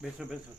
બેસો બેસો.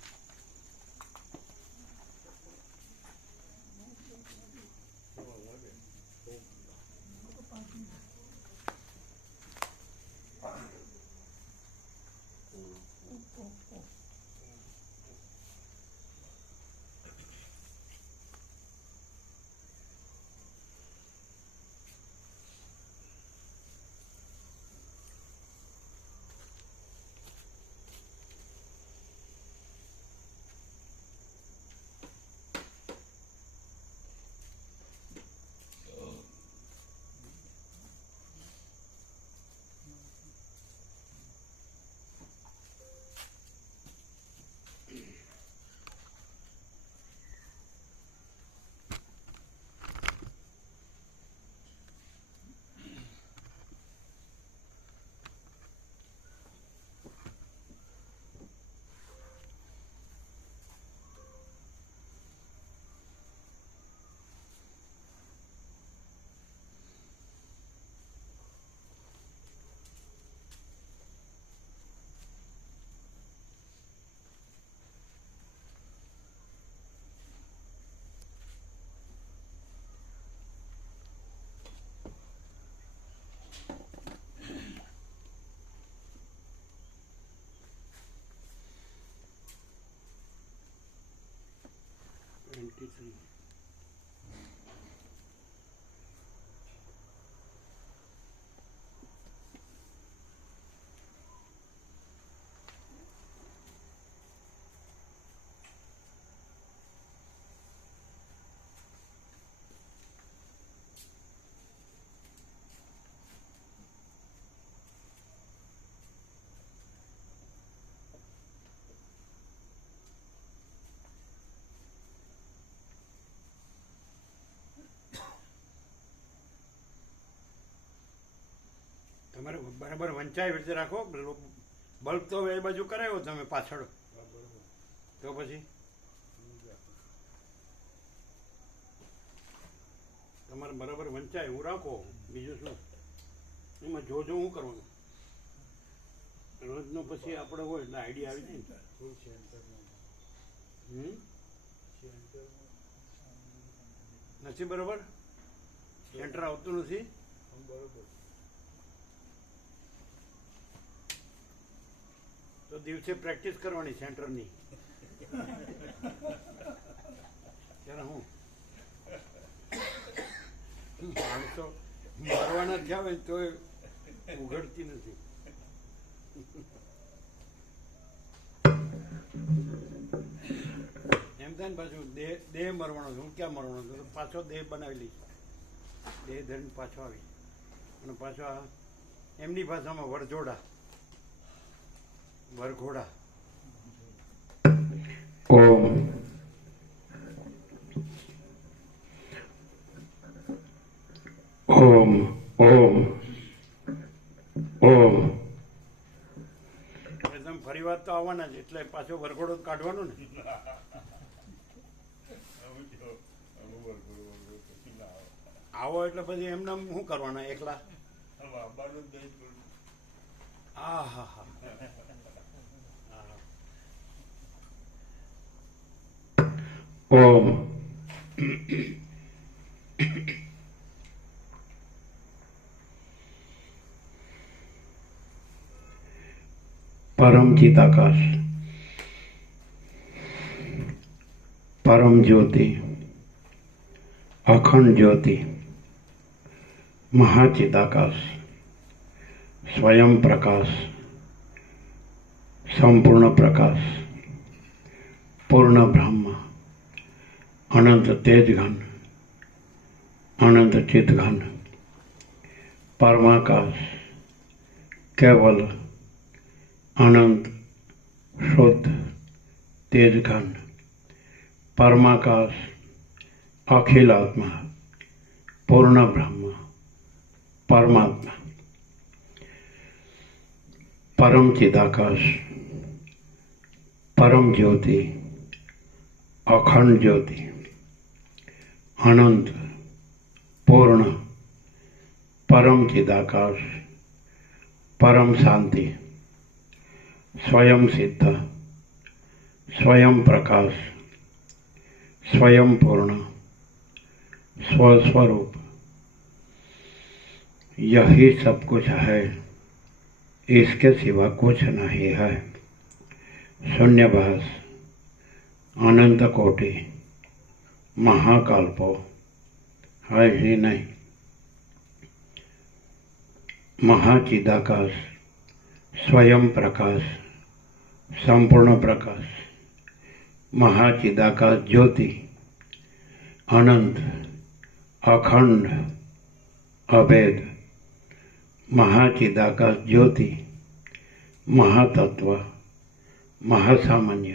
તમારે બરાબર વંચાય રીતે રાખો. બલ્બ તો એ બાજુ કરાયો તમે પાછળ, તો પછી તમારે બરાબર વંચાય એવું રાખો. બીજું શું એમાં જોજો શું કરવાનું. રોજનો પછી આપણે હોય એટલે આઈડિયા આવી જાય ને. નથી બરાબર, સેન્ટર આવતું નથી. તો દિવસે પ્રેક્ટિસ કરવાની સેન્ટરની. ત્યારે હું માણસો મારવાના થયા હોય તો ઉઘડતી નથી. એમ થાય ને પાછું દેહ મરવાનો છે. હું ક્યાં મરવાનો છું? પાછો દેહ બનાવી લઈશ. દેહ ધરીને પાછો આવી અને પાછો એમની ભાષામાં વરઘોડા. ઓમ ઓમ ઓમ ઓમ. તમે ફરી વાર તો આવવાના જ, એટલે પાછો વરઘોડો કાઢવાનો ને. આવો એટલે પછી એમને શું કરવાના એકલા? હા હા હા. ઓમ પરમ ચિદાકાશ, પરમ જ્યોતિ, અખંડ જ્યોતિ, મહાચિદાકાશ, સ્વયં પ્રકાશ, સંપૂર્ણ પ્રકાશ, પૂર્ણ બ્રહ્મ, અનંત તેજઘન, અનંત ચિતઘન, પરમાકાશ, કેવલ અનંત શુદ્ધ તેજઘન, પરમાકાશ, અખિલાત્મા, પૂર્ણ બ્રહ્મ, પરમાત્મા, પરમ ચિદાકાશ, પરમ જ્યોતિ, અખંડ જ્યોતિ, અનંત પૂર્ણ પરમ ચિદાકાશ, પરમ શાંતિ, સ્વયં સિદ્ધ, स्वयं प्रकाश, स्वयं पूर्ण, स्वस्वरूप, यही सब कुछ है, इसके सिवा कुछ नहीं है। शून्यभास, अनंत कोटि, महाकल्पो है ही नहीं। महाचिदाकाश, स्वयं प्रकाश, संपूर्ण प्रकाश, महाचिदाकाश ज्योति, अनंत, अखंड, अभेद, महाचिदाकाश ज्योति, महातत्व, महासामान्य,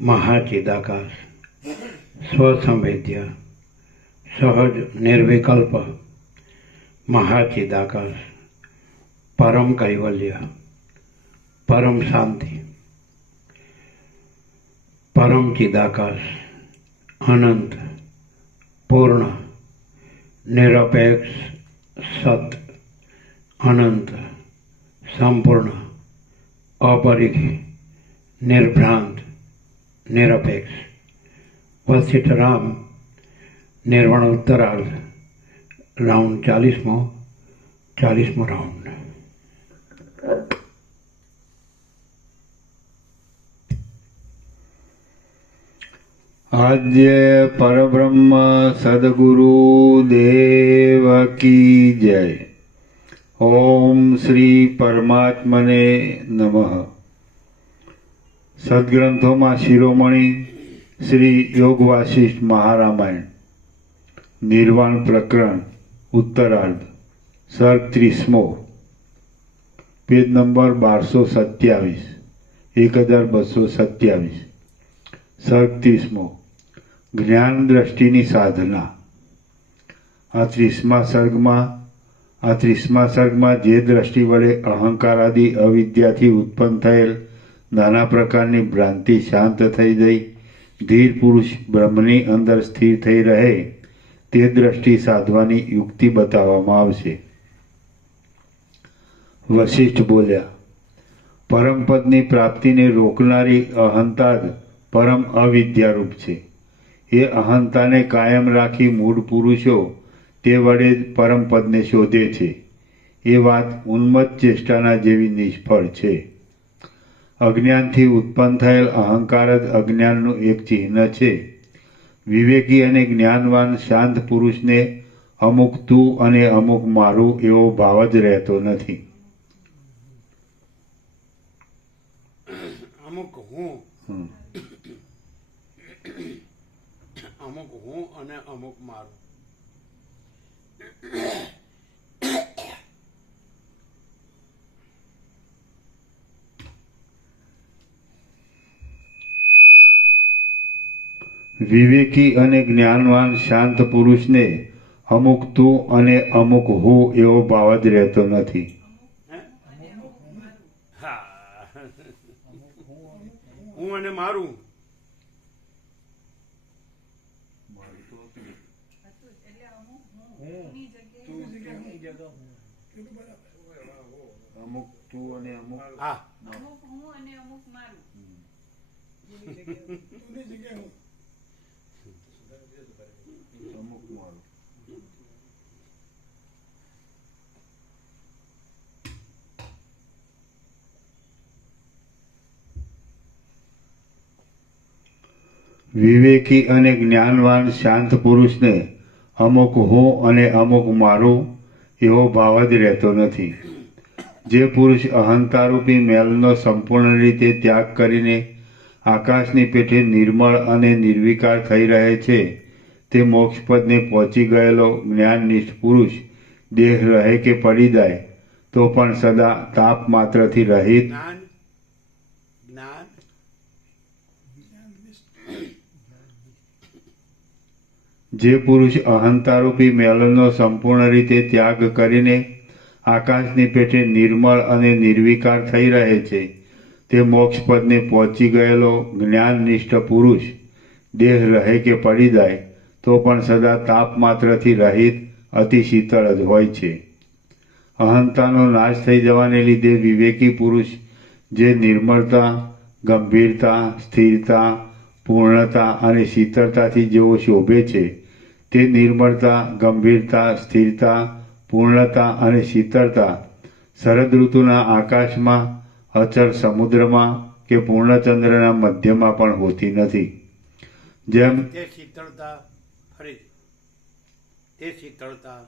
महाचिदाकाश, स्वसंवेद्य, सहज निर्विकल्प, महाचिदाकाश, परम कैवल्य, परम शांति, परम चिदाकाश, अनंत, पूर्ण, निरपेक्ष, सत, अनंत, संपूर्ण, अपरिघ, निर्भ्रांत, निरपेक्ष, वशिष्ठ राम, निर्वाण उत्तरार्ध, राउंड 40मो राउंड। आद्य परब्रह्म सद्गुरु देव की जय। ओम श्री परमात्मने नमः। सद्ग्रंथों शिरोमणि श्री योग वासिष्ठ महारामायण निर्वाण प्रकरण उत्तरार्ध सर्ग 30मो पेज नंबर 1227 1227 सर्ग 30मो જ્ઞાન દ્રષ્ટિની સાધના। આ 30મા સર્ગમાં જે દ્રષ્ટિ વડે અહંકાર આદિ અવિદ્યાથી ઉત્પન્ન થયેલ નાના પ્રકારની ભ્રાંતિ શાંત થઈ જઈ ધીર પુરુષ બ્રહ્મની અંદર સ્થિર થઈ રહે તે દ્રષ્ટિ સાધવાની યુક્તિ બતાવવામાં આવશે। વશિષ્ઠ બોલ્યા, પરમપદની પ્રાપ્તિને રોકનારી અહંતા જ પરમ અવિદ્યારૂપ છે। એ અહંતાને કાયમ રાખી મૂળ પુરુષો તે વડે જ પરમપદને શોધે છે। એ વાત ઉન્મત્ત ચેષ્ટાના જેવી નિષ્ફળ છે। અજ્ઞાનથી ઉત્પન્ન થયેલ અહંકાર જ અજ્ઞાનનું એક ચિહ્ન છે। વિવેકી અને જ્ઞાનવાન શાંત પુરુષને અમુક તું અને અમુક મારું એવો ભાવ જ રહેતો નથી। અમુક હું અને અમુક મારું। વિવેકી અને જ્ઞાનવાન શાંત પુરુષને અમુક તું અને અમુક હું એવો ભાવ જ રહેતો નથી। હા, હું અને મારું। અમુક તું અને અમુક હા, અમુક હું અને અમુક મારું। અમુક મારું। વિવેકી અને જ્ઞાનવાન શાંત પુરુષને અમુક હું અને અમુક મારું એવો ભાવ જ રહેતો નથી। જે પુરુષ અહંતારૂપી મેલનો સંપૂર્ણ રીતે ત્યાગ કરીને આકાશની પેઠે નિર્મળ અને નિર્વિકાર થઈ રહે છે તે મોક્ષપદને પહોંચી ગયેલો જ્ઞાનનિષ્ઠ પુરુષ દેહ રહે કે પડી જાય તો પણ સદા તાપ માત્રથી રહિત જ્ઞાન જ્ઞાન જે પુરુષ અહંતારૂપી મેલનો સંપૂર્ણ રીતે ત્યાગ કરીને આકાશની પેઠે નિર્મળ અને નિર્વિકાર થઈ રહે છે તે મોક્ષપદને પહોંચી ગયેલો જ્ઞાનનિષ્ઠ પુરુષ દેહ રહે કે પડી જાય તો પણ સદા તાપ માત્રથી રહિત અતિ શીતળ જ હોય છે। અહંતાનો નાશ થઈ જવાને લીધે વિવેકી પુરુષ જે નિર્મળતા ગંભીરતા, સ્થિરતા, પૂર્ણતા અને શીતળતાથી જેવો શોભે છે તે નિર્મળતા, ગંભીરતા, સ્થિરતા, પૂર્ણતા અને શીતળતા શરદ ઋતુના આકાશમાં, અચળ સમુદ્રમાં કે પૂર્ણચંદ્રના મધ્યમાં પણ હોતી નથી. જેમ તે શીતળતા ફરી તે શીતળતા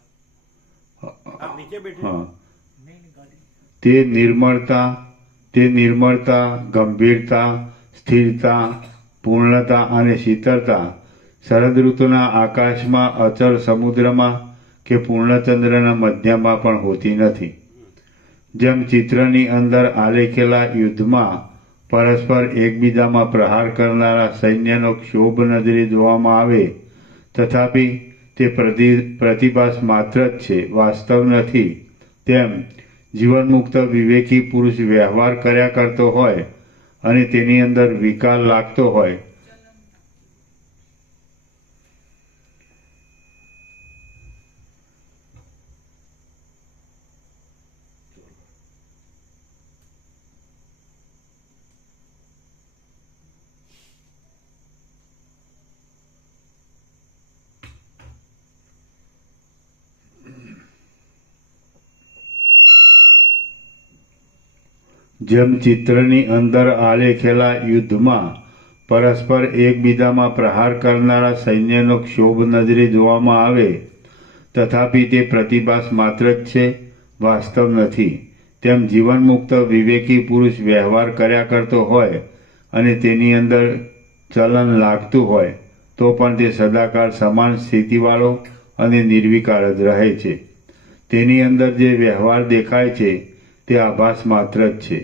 આપ નીચે બેઠે હા, તે નિર્મળતા, ગંભીરતા, સ્થિરતા, પૂર્ણતા અને શીતળતા શરદ ઋતુના આકાશમાં, અચળ સમુદ્રમાં કે પૂર્ણચંદ્રના મધ્યમાં પણ હોતી નથી. જેમ ચિત્રની અંદર આલેખેલા યુદ્ધમાં પરસ્પર એકબીજામાં પ્રહાર કરનારા સૈન્યનો ક્ષોભ નજરે જોવામાં આવે, તથાપિ તે પ્રતિભાસ માત્ર જ છે, વાસ્તવ નથી, તેમ જીવનમુક્ત વિવેકી પુરુષ વ્યવહાર કર્યા કરતો હોય અને તેની અંદર વિકાર લાગતો હોય, જેમ ચિત્રની અંદર આલેખેલા યુદ્ધમાં પરસ્પર એકબીજામાં પ્રહાર કરનારા સૈન્યનો ક્ષોભ નજરે જોવામાં આવે, તથાપિ તે પ્રતિભાસ માત્ર જ છે, વાસ્તવ નથી, તેમ જીવનમુક્ત વિવેકી પુરુષ વ્યવહાર કર્યા કરતો હોય અને તેની અંદર ચલન લાગતું હોય તો પણ તે સદાકાળ સમાન સ્થિતિવાળો અને નિર્વિકાર જ રહે છે. તેની અંદર જે વ્યવહાર દેખાય છે તે આભાસ માત્ર જ છે.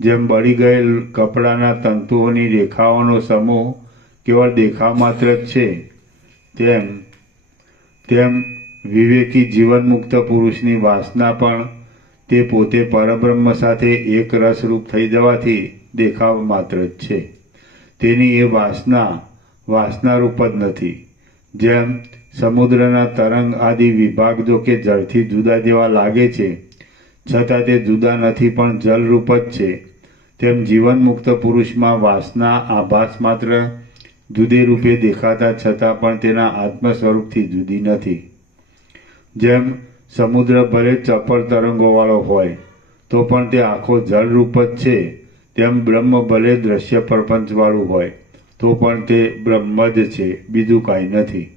જેમ બળી ગયેલ કપડાના તંતુઓની રેખાઓનો સમૂહ કેવળ દેખાવ માત્ર જ છે, તેમ વિવેકી જીવનમુક્ત પુરુષની વાસના પણ તે પોતે પરબ્રહ્મ સાથે એક રસરૂપ થઈ જવાથી દેખાવ માત્ર જ છે. તેની એ વાસનારૂપ જ નથી. જેમ સમુદ્રના તરંગ આદિ વિભાગ જો કે જળથી જુદા જેવા લાગે છે, છતાં તે જુદા નથી પણ જલરૂપ જ છે, તેમ જીવનમુક્ત પુરુષમાં વાસના આભાસ માત્ર જુદે રૂપે દેખાતા છતાં પણ તેના આત્મ સ્વરૂપથી જુદી નથી. જેમ સમુદ્ર ભલે ચપળ તરંગોવાળો હોય તો પણ તે આખો જળરૂપ જ છે, તેમ બ્રહ્મ ભલે દ્રશ્ય પ્રપંચવાળું હોય તો પણ તે બ્રહ્મ જ છે, બીજું કાંઈ નથી.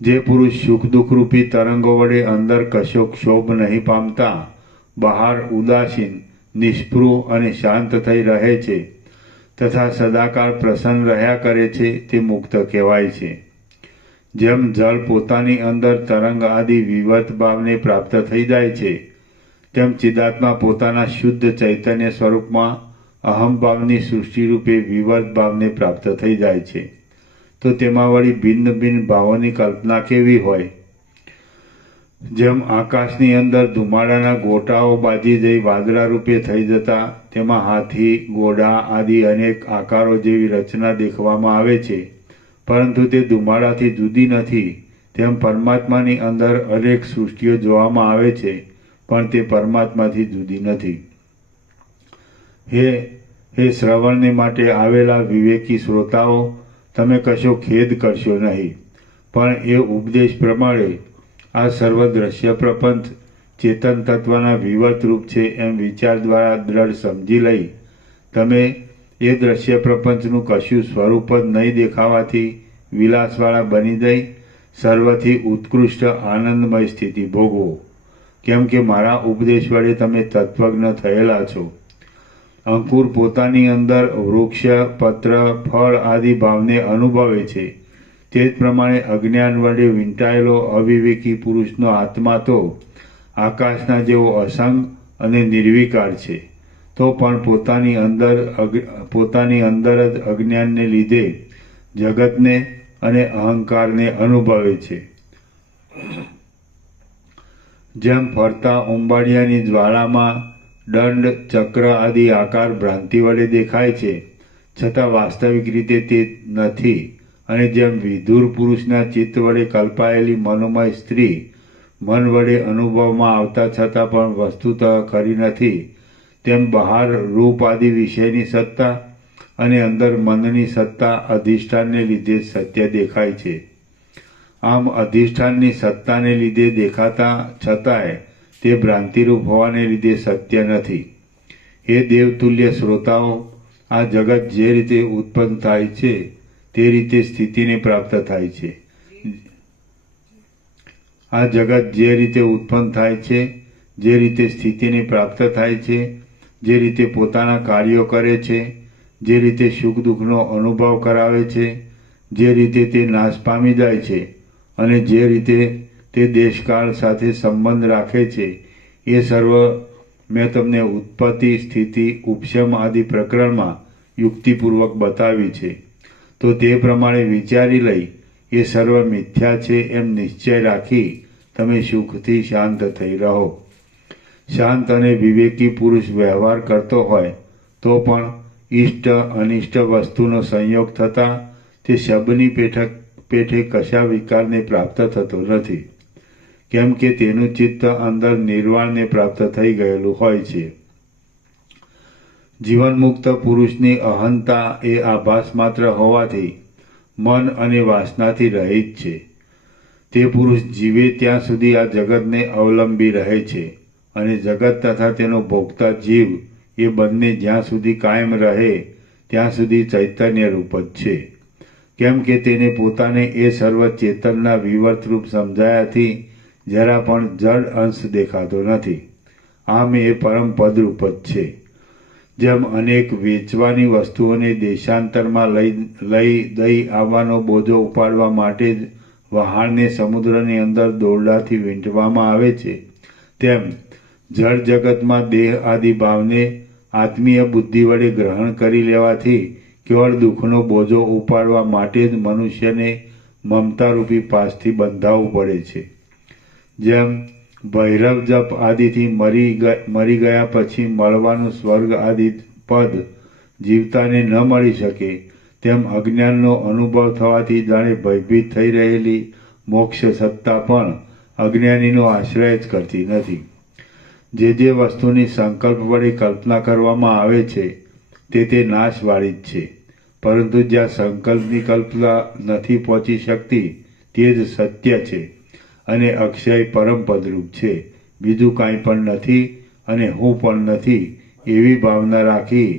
જે પુરુષ સુખ દુઃખરૂપી તરંગો વડે અંદર કશો ક્ષોભ નહીં પામતા બહાર ઉદાસીન, નિષ્પૃહ અને શાંત થઈ રહે છે તથા સદાકાળ પ્રસન્ન રહ્યા કરે છે તે મુક્ત કહેવાય છે. જેમ જળ પોતાની અંદર તરંગ આદિ વિવર્ત ભાવને પ્રાપ્ત થઈ જાય છે, તેમ ચિદાત્મા પોતાના શુદ્ધ ચૈતન્ય સ્વરૂપમાં અહમભાવની સૃષ્ટિરૂપે વિવર્ત ભાવને પ્રાપ્ત થઈ જાય છે. તો તેમાં વળી ભિન્ન ભિન્ન ભાવોની કલ્પના કેવી હોય? જેમ આકાશની અંદર ધુમાડાના ગોટાઓ બાજી જઈ વાદળા રૂપે થઈ જતા તેમાં હાથી, ઘોડા આદિ અનેક આકારો જેવી રચના દેખવામાં આવે છે, પરંતુ તે ધુમાડાથી જુદી નથી, તેમ પરમાત્માની અંદર અનેક સૃષ્ટિઓ જોવામાં આવે છે, પણ તે પરમાત્માથી જુદી નથી. હે શ્રવણને માટે આવેલા વિવેકી શ્રોતાઓ, તમે કશો ખેદ કરશો નહીં, પણ એ ઉપદેશ પ્રમાણે આ સર્વ દ્રશ્ય પ્રપંચ ચેતન તત્વના વિવર્ત રૂપ છે એમ વિચાર દ્વારા દ્રઢ સમજી લઈ તમે એ દ્રશ્ય પ્રપંચનું કશું સ્વરૂપ જ નહીં દેખાવાથી વિલાસવાળા બની જઈ સર્વથી ઉત્કૃષ્ટ આનંદમય સ્થિતિ ભોગવો, કેમ કે મારા ઉપદેશ વડે તમે તત્વજ્ઞ થયેલા છો. અંકુર પોતાની અંદર વૃક્ષ, પત્ર, ફળ આદિ ભાવને અનુભવે છે, તે જ પ્રમાણે અજ્ઞાન વડે વીંટાયેલો અવિવેકી પુરુષનો આત્મા તો આકાશના જેવો અસંગ અને નિર્વિકાર છે, તો પણ પોતાની અંદર જ અજ્ઞાનને લીધે જગતને અને અહંકારને અનુભવે છે. જેમ ફરતા ઉંબાડિયાની જ્વાળામાં દંડ, ચક્ર આદિ આકાર ભ્રાંતિ વડે દેખાય છે, છતાં વાસ્તવિક રીતે તે નથી, અને જેમ વિધુર પુરુષના ચિત્ત વડે કલ્પાયેલી મનોમય સ્ત્રી મન વડે અનુભવમાં આવતા છતાં પણ વસ્તુતઃ ખરી નથી, તેમ બહાર રૂપ આદિ વિષયની સત્તા અને અંદર મનની સત્તા અધિષ્ઠાનને લીધે સત્ય દેખાય છે. આમ અધિષ્ઠાનની સત્તાને લીધે દેખાતા છતાંય તે ભ્રાંતિરૂપ હોવાને લીધે સત્ય નથી. હે દેવતુલ્ય શ્રોતાઓ, આ જગત જે રીતે ઉત્પન્ન થાય છે તે રીતે સ્થિતિને પ્રાપ્ત થાય છે. આ જગત જે રીતે ઉત્પન્ન થાય છે, જે રીતે સ્થિતિને પ્રાપ્ત થાય છે, જે રીતે પોતાના કાર્યો કરે છે, જે રીતે સુખ દુઃખનો અનુભવ કરાવે છે, જે રીતે તે નાશ પામી જાય છે અને જે રીતે તે દેશકાળ સાથે સંબંધ રાખે છે, એ સર્વ મેં તમને ઉત્પત્તિ, સ્થિતિ, ઉપશમ આદિ પ્રકરણમાં યુક્તિપૂર્વક બતાવી છે. તો તે પ્રમાણે વિચારી લઈ એ સર્વ મિથ્યા છે એમ નિશ્ચય રાખી તમે સુખથી શાંત થઈ રહો. શાંત અને વિવેકી પુરુષ વ્યવહાર કરતો હોય તો પણ ઇષ્ટ અનિષ્ટ વસ્તુનો સંયોગ થતાં તે શબની પેઠે કશા વિકારને પ્રાપ્ત થતો નથી, કેમ કે તેનું ચિત્ત અંદર નિર્વાણને પ્રાપ્ત થઈ ગયેલું હોય છે. જીવનમુક્ત પુરુષની અહંતા એ આભાસ માત્ર હોવાથી મન અને વાસનાથી રહિત છે. તે પુરુષ જીવે ત્યાં સુધી આ જગતને અવલંબી રહે છે અને જગત તથા તેનો ભોગતા જીવ એ બંને જ્યાં સુધી કાયમ રહે ત્યાં સુધી ચૈતન્ય રૂપ જ છે, કેમ કે તેને પોતાને એ સર્વ ચેતનના વિવર્તરૂપ સમજાયાથી જરા પણ જડ અંશ દેખાતો નથી. આમ એ પરમ પદરૂપ જ છે. જેમ અનેક વેચવાની વસ્તુઓને દેશાંતરમાં લઈ દઈ આવવાનો બોજો ઉપાડવા માટે જ વહાણને સમુદ્રની અંદર દોરડાથી વીંટવામાં આવે છે, તેમ જળ જગતમાં દેહ આદિ ભાવને આત્મીય બુદ્ધિ વડે ગ્રહણ કરી લેવાથી કેવળ દુઃખનો બોજો ઉપાડવા માટે જ મનુષ્યને મમતારૂપી પાસથી બંધાવવું પડે છે. જેમ ભૈરવ જપ આદિથી મરી ગયા પછી મળવાનું સ્વર્ગ આદિ પદ જીવતાને ન મળી શકે, તેમ અજ્ઞાનનો અનુભવ થવાથી જાણે ભયભીત થઈ રહેલી મોક્ષ સત્તા પણ અજ્ઞાનીનો આશ્રય જ કરતી નથી. જે વસ્તુની સંકલ્પ વડે કલ્પના કરવામાં આવે છે તે નાશવાળી જ છે, પરંતુ જ્યાં સંકલ્પની કલ્પના નથી પહોંચી શકતી તે જ સત્ય છે અને અક્ષય પરમ પદરૂપ છે. બીજું કાંઈ પણ નથી અને હું પણ નથી એવી ભાવના રાખી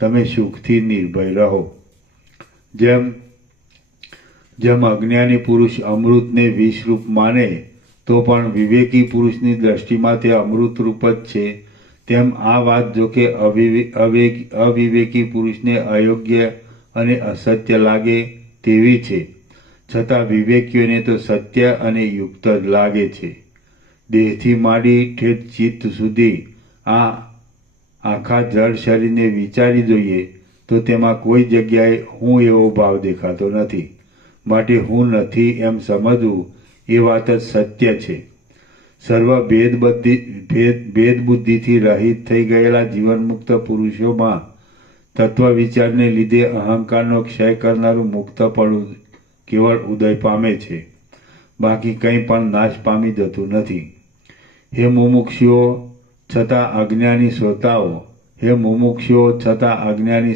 તમે સુખથી નિર્ભય રહો. જેમ અજ્ઞાની પુરુષ અમૃતને વિષરૂપ માને તો પણ વિવેકી પુરુષની દ્રષ્ટિમાં તે અમૃતરૂપ જ છે, તેમ આ વાત જોકે અવિવેકી પુરુષને અયોગ્ય અને અસત્ય લાગે તેવી છે, છતાં વિવેકીઓને તો સત્ય અને યુક્ત જ લાગે છે. દેહથી માંડી ઠેઠ ચિત્ત સુધી આ આખા જળ શરીરને વિચારી જોઈએ તો તેમાં કોઈ જગ્યાએ હું એવો ભાવ દેખાતો નથી. માટે હું નથી એમ સમજવું એ વાત જ સત્ય છે. સર્વ ભેદ બુદ્ધિથી રહિત થઈ ગયેલા જીવનમુક્ત પુરુષોમાં તત્વ વિચારને લીધે અહંકારનો ક્ષય કરનારું મુક્તપણું કેવળ ઉદય પામે છે, બાકી કંઈ પણ નાશ પામી જતું નથી. હે મુમુક્ષુઓ છતાં અજ્ઞાની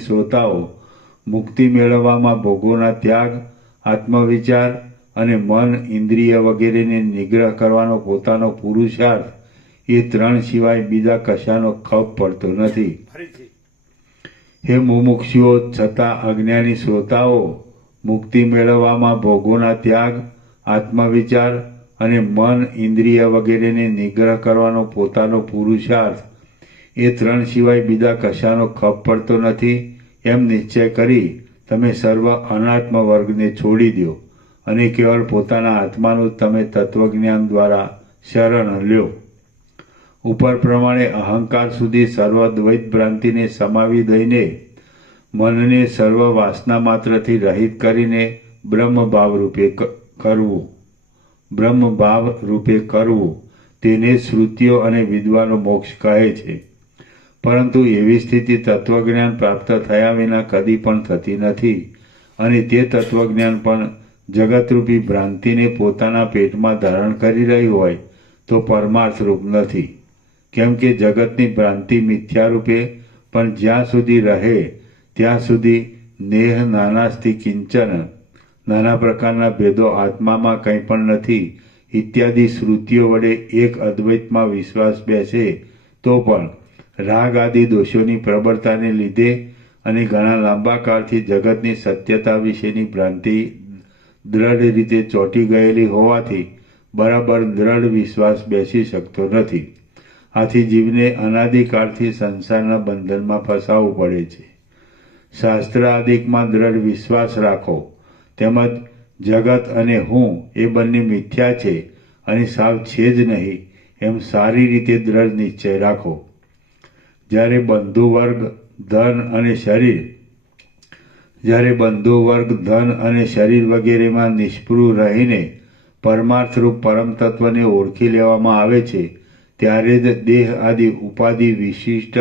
શ્રોતાઓ, મુક્તિ મેળવવામાં ભોગોના ત્યાગ, આત્મવિચાર અને મન ઇન્દ્રિય વગેરેને નિગ્રહ કરવાનો પોતાનો પુરુષાર્થ એ ત્રણ સિવાય બીજા કશાનો ખપ પડતો નથી. હે મુમુક્ષુઓ છતાં અજ્ઞાની શ્રોતાઓ, મુક્તિ મેળવવામાં ભોગોના ત્યાગ, આત્મવિચાર અને મન ઇન્દ્રિય વગેરેને નિગ્રહ કરવાનો પોતાનો પુરુષાર્થ એ ત્રણ સિવાય બીજા કશાનો ખપ પડતો નથી એમ નિશ્ચય કરી તમે સર્વ અનાત્મ વર્ગને છોડી દો અને કેવળ પોતાના આત્માનું તમે તત્વજ્ઞાન દ્વારા શરણ લ્યો. ઉપર પ્રમાણે અહંકાર સુધી સર્વ દ્વૈત ભ્રાંતિને સમાવી દઈને મનને સર્વ વાસના માત્રથી રહિત કરીને બ્રહ્મભાવ રૂપે કરવું તેને શ્રુતિઓ અને વિદ્વાનો મોક્ષ કહે છે. પરંતુ એવી સ્થિતિ તત્વજ્ઞાન પ્રાપ્ત થયા વિના કદી પણ થતી નથી અને તે તત્વજ્ઞાન પણ જગતરૂપી ભ્રાંતિને પોતાના પેટમાં ધારણ કરી રહ્યું હોય તો પરમાર્થરૂપ નથી, કેમ કે જગતની ભ્રાંતિ મિથ્યારૂપે પણ જ્યાં સુધી રહે ત્યાં સુધી નેહ નાનાસ્તિ કિંચન, નાના પ્રકારના ભેદો આત્મામાં કંઈ પણ નથી ઇત્યાદિ શ્રુતિઓ વડે એક અદ્વૈતમાં વિશ્વાસ બેસે તો પણ રાગ આદિ દોષોની પ્રબળતાને લીધે અને ઘણા લાંબા કાળથી જગતની સત્યતા વિશેની ભ્રાંતિ દ્રઢ રીતે ચોંટી ગયેલી હોવાથી બરાબર દ્રઢ વિશ્વાસ બેસી શકતો નથી. આથી જીવને અનાદિકાળથી સંસારના બંધનમાં ફસાવવું પડે છે. શાસ્ત્ર આદિકમાં દ્રઢ વિશ્વાસ રાખો, તેમજ જગત અને હું એ બંને મિથ્યા છે અને સાવ છે જ નહીં એમ સારી રીતે દ્રઢ નિશ્ચય રાખો. જ્યારે બંધુ વર્ગ ધન અને શરીર વગેરેમાં નિષ્પૃહ રહીને પરમાર્થરૂપ પરમ તત્વને ઓળખી લેવામાં આવે છે, ત્યારે જ દેહ આદિ ઉપાધિ વિશિષ્ટ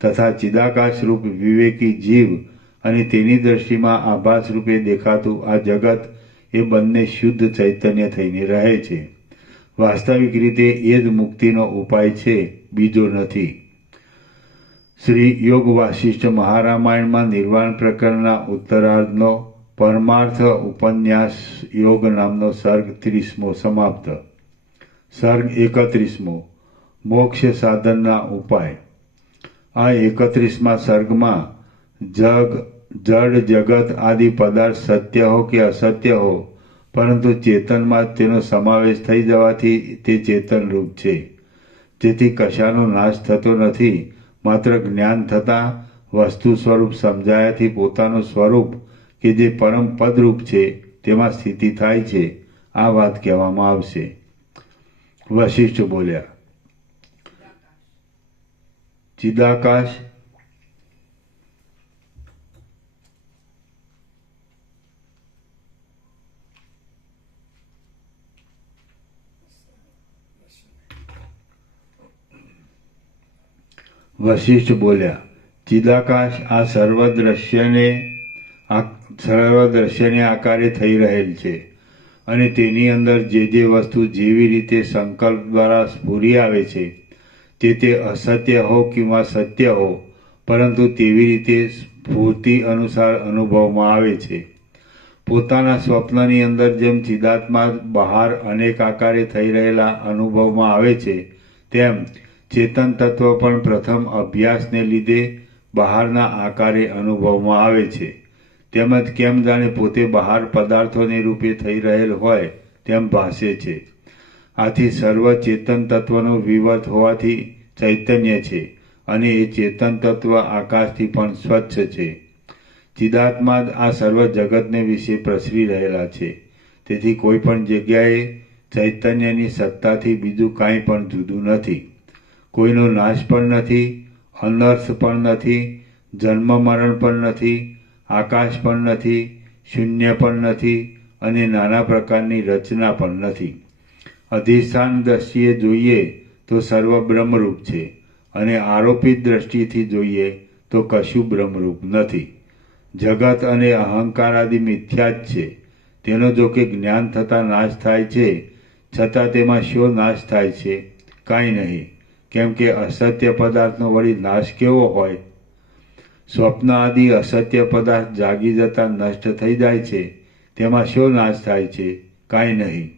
તથા ચિદાકાશરૂપ વિવેકી જીવ અને તેની દ્રષ્ટિમાં આભાસ રૂપે દેખાતું આ જગત એ બંને શુદ્ધ ચૈતન્ય થઈને રહે છે. વાસ્તવિક રીતે એ જ મુક્તિનો ઉપાય છે, બીજો નથી. શ્રી યોગ વાસિષ્ઠ મહારામાયણમાં નિર્વાણ પ્રકરણના ઉત્તરાર્ધનો પરમાર્થ ઉપન્યાસ યોગ નામનો સર્ગ 30મો સમાપ્ત. સર્ગ 31મો મોક્ષ સાધનના ઉપાય. આ 31મા સર્ગમાં જડ જગત આદિ પદાર્થ સત્ય હો કે અસત્ય હો, પરંતુ ચેતનમાં જ તેનો સમાવેશ થઈ જવાથી તે ચેતનરૂપ છે. જેથી કશાનો નાશ થતો નથી, માત્ર જ્ઞાન થતાં વસ્તુ સ્વરૂપ સમજાયાથી પોતાનું સ્વરૂપ કે જે પરમ પદરૂપ છે તેમાં સ્થિતિ થાય છે. આ વાત કહેવામાં આવશે. વશિષ્ઠ બોલ્યા, ચિદાકાશ વશિષ્ઠ બોલ્યા, ચિદાકાશ આ સર્વદ્રશ્યને આકારે થઈ રહેલ છે અને તેની અંદર જે વસ્તુ જેવી રીતે સંકલ્પ દ્વારા સ્ફુરી આવે છે તે અસત્ય હો કિંવા સત્ય હો, પરંતુ તેવી રીતે સ્ફૂર્તિ અનુસાર અનુભવમાં આવે છે. પોતાના સ્વપ્નની અંદર જેમ ચિદાત્મા બહાર અનેક આકારે થઈ રહેલા અનુભવમાં આવે છે, તેમ ચેતન તત્વ પણ પ્રથમ અભ્યાસને લીધે બહારના આકારે અનુભવમાં આવે છે. તેમજ કેમ જાણે પોતે બહાર પદાર્થોને રૂપે થઈ રહેલ હોય તેમ ભાસે છે. આથી સર્વ ચેતન તત્વનો વિવર્ત હોવાથી ચૈતન્ય છે અને એ ચેતન તત્વ આકાશથી પણ સ્વચ્છ છે. ચિદાત્મા જ આ સર્વ જગતને વિશે પ્રસરી રહેલા છે. તેથી કોઈ પણ જગ્યાએ ચૈતન્યની સત્તાથી બીજું કાંઈ પણ જુદું નથી. કોઈનો નાશ પણ નથી, અનર્થ પણ નથી, જન્મ મરણ પણ નથી, આકાશ પણ નથી, શૂન્ય પણ નથી અને નાના પ્રકારની રચના પણ નથી. અધિષ્ઠાન દ્રષ્ટિએ જોઈએ તો સર્વ બ્રહ્મરૂપ છે અને આરોપિત દ્રષ્ટિથી જોઈએ તો કશું બ્રહ્મરૂપ નથી. જગત અને અહંકાર આદિ મિથ્યા જ છે. તેનો જો કે જ્ઞાન થતાં નાશ થાય છે, છતાં તેમાં શો નાશ થાય છે? કાંઈ નહીં. કેમ કે અસત્ય પદાર્થનો વળી નાશ કેવો હોય? સ્વપ્ન આદિ અસત્ય પદાર્થ જાગી જતા નષ્ટ થઈ જાય છે, તેમાં શો નાશ થાય છે? કાંઈ નહીં.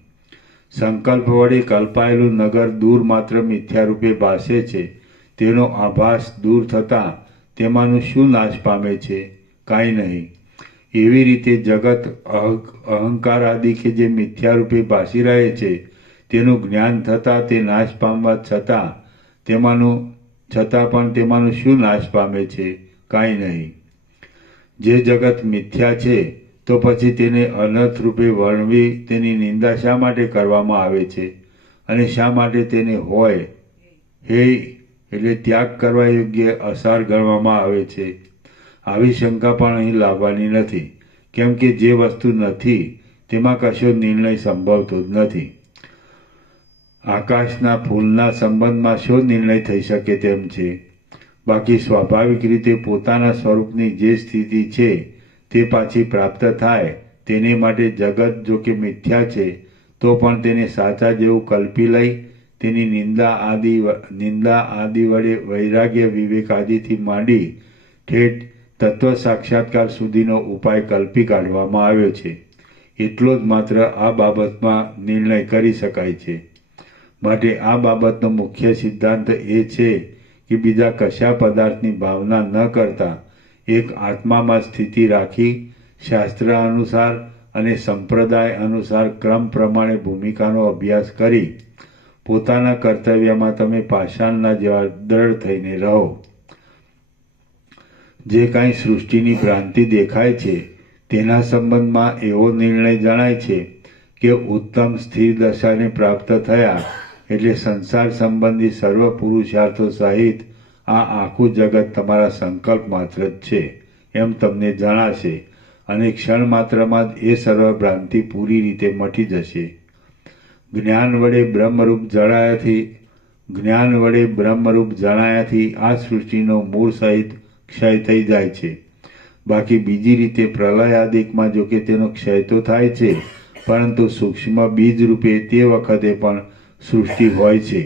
સંકલ્પ વડે કલ્પાયેલું નગર દૂર માત્ર મિથ્યારૂપે ભાસે છે, તેનો આભાસ દૂર થતાં તેમાંનું શું નાશ પામે છે? કાંઈ નહીં. એવી રીતે જગત અહંકાર આદિ કે જે મિથ્યારૂપે ભાસી રહે છે, તેનું જ્ઞાન થતાં તે નાશ પામવા છતાં પણ તેમાંનું શું નાશ પામે છે? કાંઈ નહીં. જે જગત મિથ્યા છે તો પછી તેને અનર્થ રૂપે વર્ણવી તેની નિંદા શા માટે કરવામાં આવે છે અને શા માટે તેને હોય હે એટલે ત્યાગ કરવા યોગ્ય અસાર ગણવામાં આવે છે? આવી શંકા પણ અહીં લાવવાની નથી. કેમ કે જે વસ્તુ નથી તેમાં કશો નિર્ણય સંભવતો જ નથી. આકાશના ફૂલના સંબંધમાં શો નિર્ણય થઈ શકે તેમ છે? બાકી સ્વાભાવિક રીતે પોતાના સ્વરૂપની જે સ્થિતિ છે તે પાછી પ્રાપ્ત થાય તેને માટે જગત જો કે મિથ્યા છે તો પણ તેને સાચા જેવું કલ્પી લઈ તેની નિંદા આદિ વડે વૈરાગ્ય વિવેક આદિથી માંડી ઠેઠ તત્વ સાક્ષાત્કાર સુધીનો ઉપાય કલ્પી કાઢવામાં આવ્યો છે. એટલો જ માત્ર આ બાબતમાં નિર્ણય કરી શકાય છે. માટે આ બાબતનો મુખ્ય સિદ્ધાંત એ છે કે બીજા કશા પદાર્થની ભાવના ન કરતા એક આત્મામાં સ્થિતિ રાખી શાસ્ત્ર અનુસાર અને સંપ્રદાય અનુસાર ક્રમ પ્રમાણે ભૂમિકાનો અભ્યાસ કરી પોતાના કર્તવ્યમાં તમે પાષાણના જેવા દ્રઢ થઈને રહો. જે કાંઈ સૃષ્ટિની ભ્રાંતિ દેખાય છે તેના સંબંધમાં એવો નિર્ણય જણાય છે કે ઉત્તમ સ્થિર દશાને પ્રાપ્ત થયા એટલે સંસાર સંબંધી સર્વ પુરુષાર્થો સહિત આ આખું જગત તમારા સંકલ્પ માત્ર જ છે એમ તમને જણાશે અને ક્ષણ માત્રમાં જ એ સર્વ ભ્રાંતિ પૂરી રીતે મટી જશે. જ્ઞાન વડે બ્રહ્મરૂપ જણાયાથી આ સૃષ્ટિનો મૂળ સહિત ક્ષય થઈ જાય છે. બાકી બીજી રીતે પ્રલયાદિકમાં જો કે તેનો ક્ષય તો થાય છે, પરંતુ સૂક્ષ્મ બીજ રૂપે તે વખતે પણ સૃષ્ટિ હોય છે,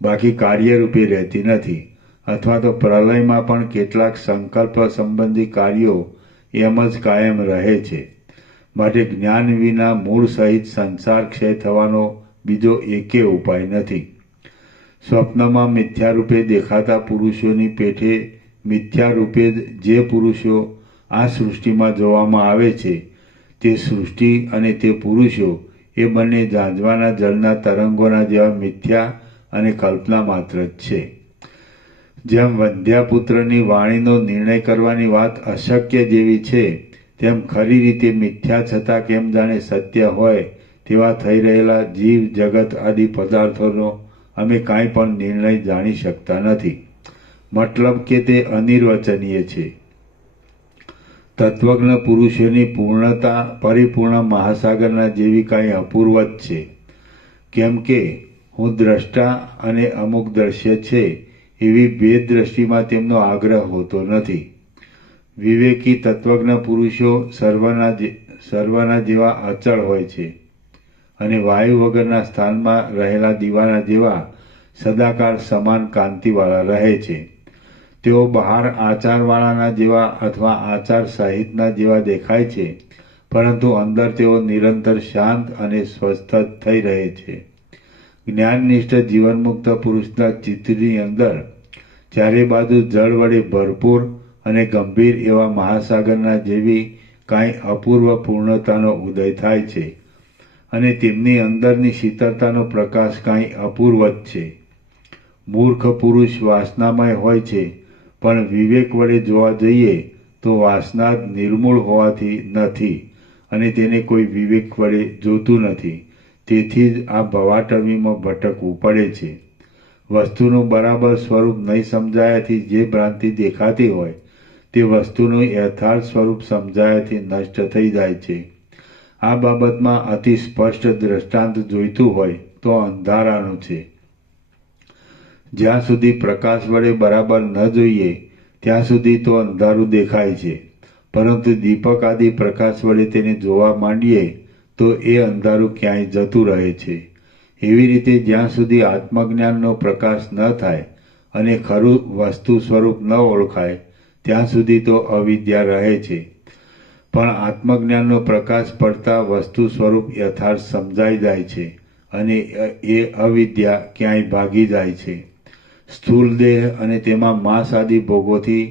બાકી કાર્ય રૂપે રહેતી નથી. અથવા તો પ્રલયમાં પણ કેટલાક સંકલ્પ સંબંધી કાર્યો એમ જ કાયમ રહે છે. માટે જ્ઞાન વિના મૂળ સહિત સંસાર ક્ષય થવાનો બીજો એકે ઉપાય નથી. સ્વપ્નમાં મિથ્યારૂપે દેખાતા પુરુષોની પેઠે મિથ્યારૂપે જે પુરુષો આ સૃષ્ટિમાં જોવામાં આવે છે તે સૃષ્ટિ અને તે પુરુષો એ બંને ઝાંઝવાના જળના તરંગોના જેવા મિથ્યા અને કલ્પના માત્ર જ છે. જેમ વંધ્યાપુત્રની વાણીનો નિર્ણય કરવાની વાત અશક્ય જેવી છે, તેમ ખરી રીતે મિથ્યા છતાં કેમ જાણે સત્ય હોય તેવા થઈ રહેલા જીવ જગત આદિ પદાર્થોનો અમે કાંઈ પણ નિર્ણય જાણી શકતા નથી. મતલબ કે તે અનિર્વચનીય છે. તત્વજ્ઞ પુરુષોની પૂર્ણતા પરિપૂર્ણ મહાસાગરના જેવી કાંઈ અપૂર્વ જ છે. કેમ કે હું દ્રષ્ટા અને અમુક દ્રશ્ય છે એવી ભેદ દ્રષ્ટિમાં તેમનો આગ્રહ હોતો નથી. વિવેકી તત્વજ્ઞ પુરુષો સર્વના જેવા અચળ હોય છે અને વાયુ વગરના સ્થાનમાં રહેલા દીવાના જેવા સદાકાળ સમાન કાંતિવાળા રહે છે. તેઓ બહાર આચારવાળાના જેવા અથવા આચાર સહિતના જેવા દેખાય છે, પરંતુ અંદર તેઓ નિરંતર શાંત અને સ્વસ્થ થઈ રહે છે. જ્ઞાનનિષ્ઠ જીવનમુક્ત પુરુષના ચિત્તની અંદર ચારે બાજુ જળ વડે ભરપૂર અને ગંભીર એવા મહાસાગરના જેવી કાંઈ અપૂર્વ પૂર્ણતાનો ઉદય થાય છે અને તેમની અંદરની શીતળતાનો પ્રકાશ કાંઈ અપૂર્વ જ છે. મૂર્ખ પુરુષ વાસનામય હોય છે, પણ વિવેક વડે જોવા જઈએ તો વાસના નિર્મૂળ હોવાથી નથી અને તેને કોઈ વિવેક વડે જોતું નથી. તેથી જ આ ભવાટવીમાં ભટકવું પડે છે. વસ્તુનું બરાબર સ્વરૂપ નહીં સમજાયાથી જે ભ્રાંતિ દેખાતી હોય તે વસ્તુનું યથાર્થ સ્વરૂપ સમજાયાથી નષ્ટ થઈ જાય છે. આ બાબતમાં અતિ સ્પષ્ટ દ્રષ્ટાંત જોઈતું હોય તો અંધારાનું છે. જ્યાં સુધી પ્રકાશ વડે બરાબર ન જોઈએ ત્યાં સુધી તો અંધારું દેખાય છે, પરંતુ દીપક આદિ પ્રકાશ વડે તેને જોવા માંડીએ તો એ અંધારું ક્યાંય જતું રહે છે. એવી રીતે જ્યાં સુધી આત્મજ્ઞાનનો પ્રકાશ ન થાય અને ખરું વસ્તુ સ્વરૂપ ન ઓળખાય ત્યાં સુધી તો અવિદ્યા રહે છે. પણ આત્મજ્ઞાનનો પ્રકાશ પડતા વસ્તુ સ્વરૂપ યથાર્થ સમજાઈ જાય છે અને એ અવિદ્યા ક્યાંય ભાગી જાય છે. સ્થૂળ દેહ અને તેમાં માંસ આદિ ભોગોથી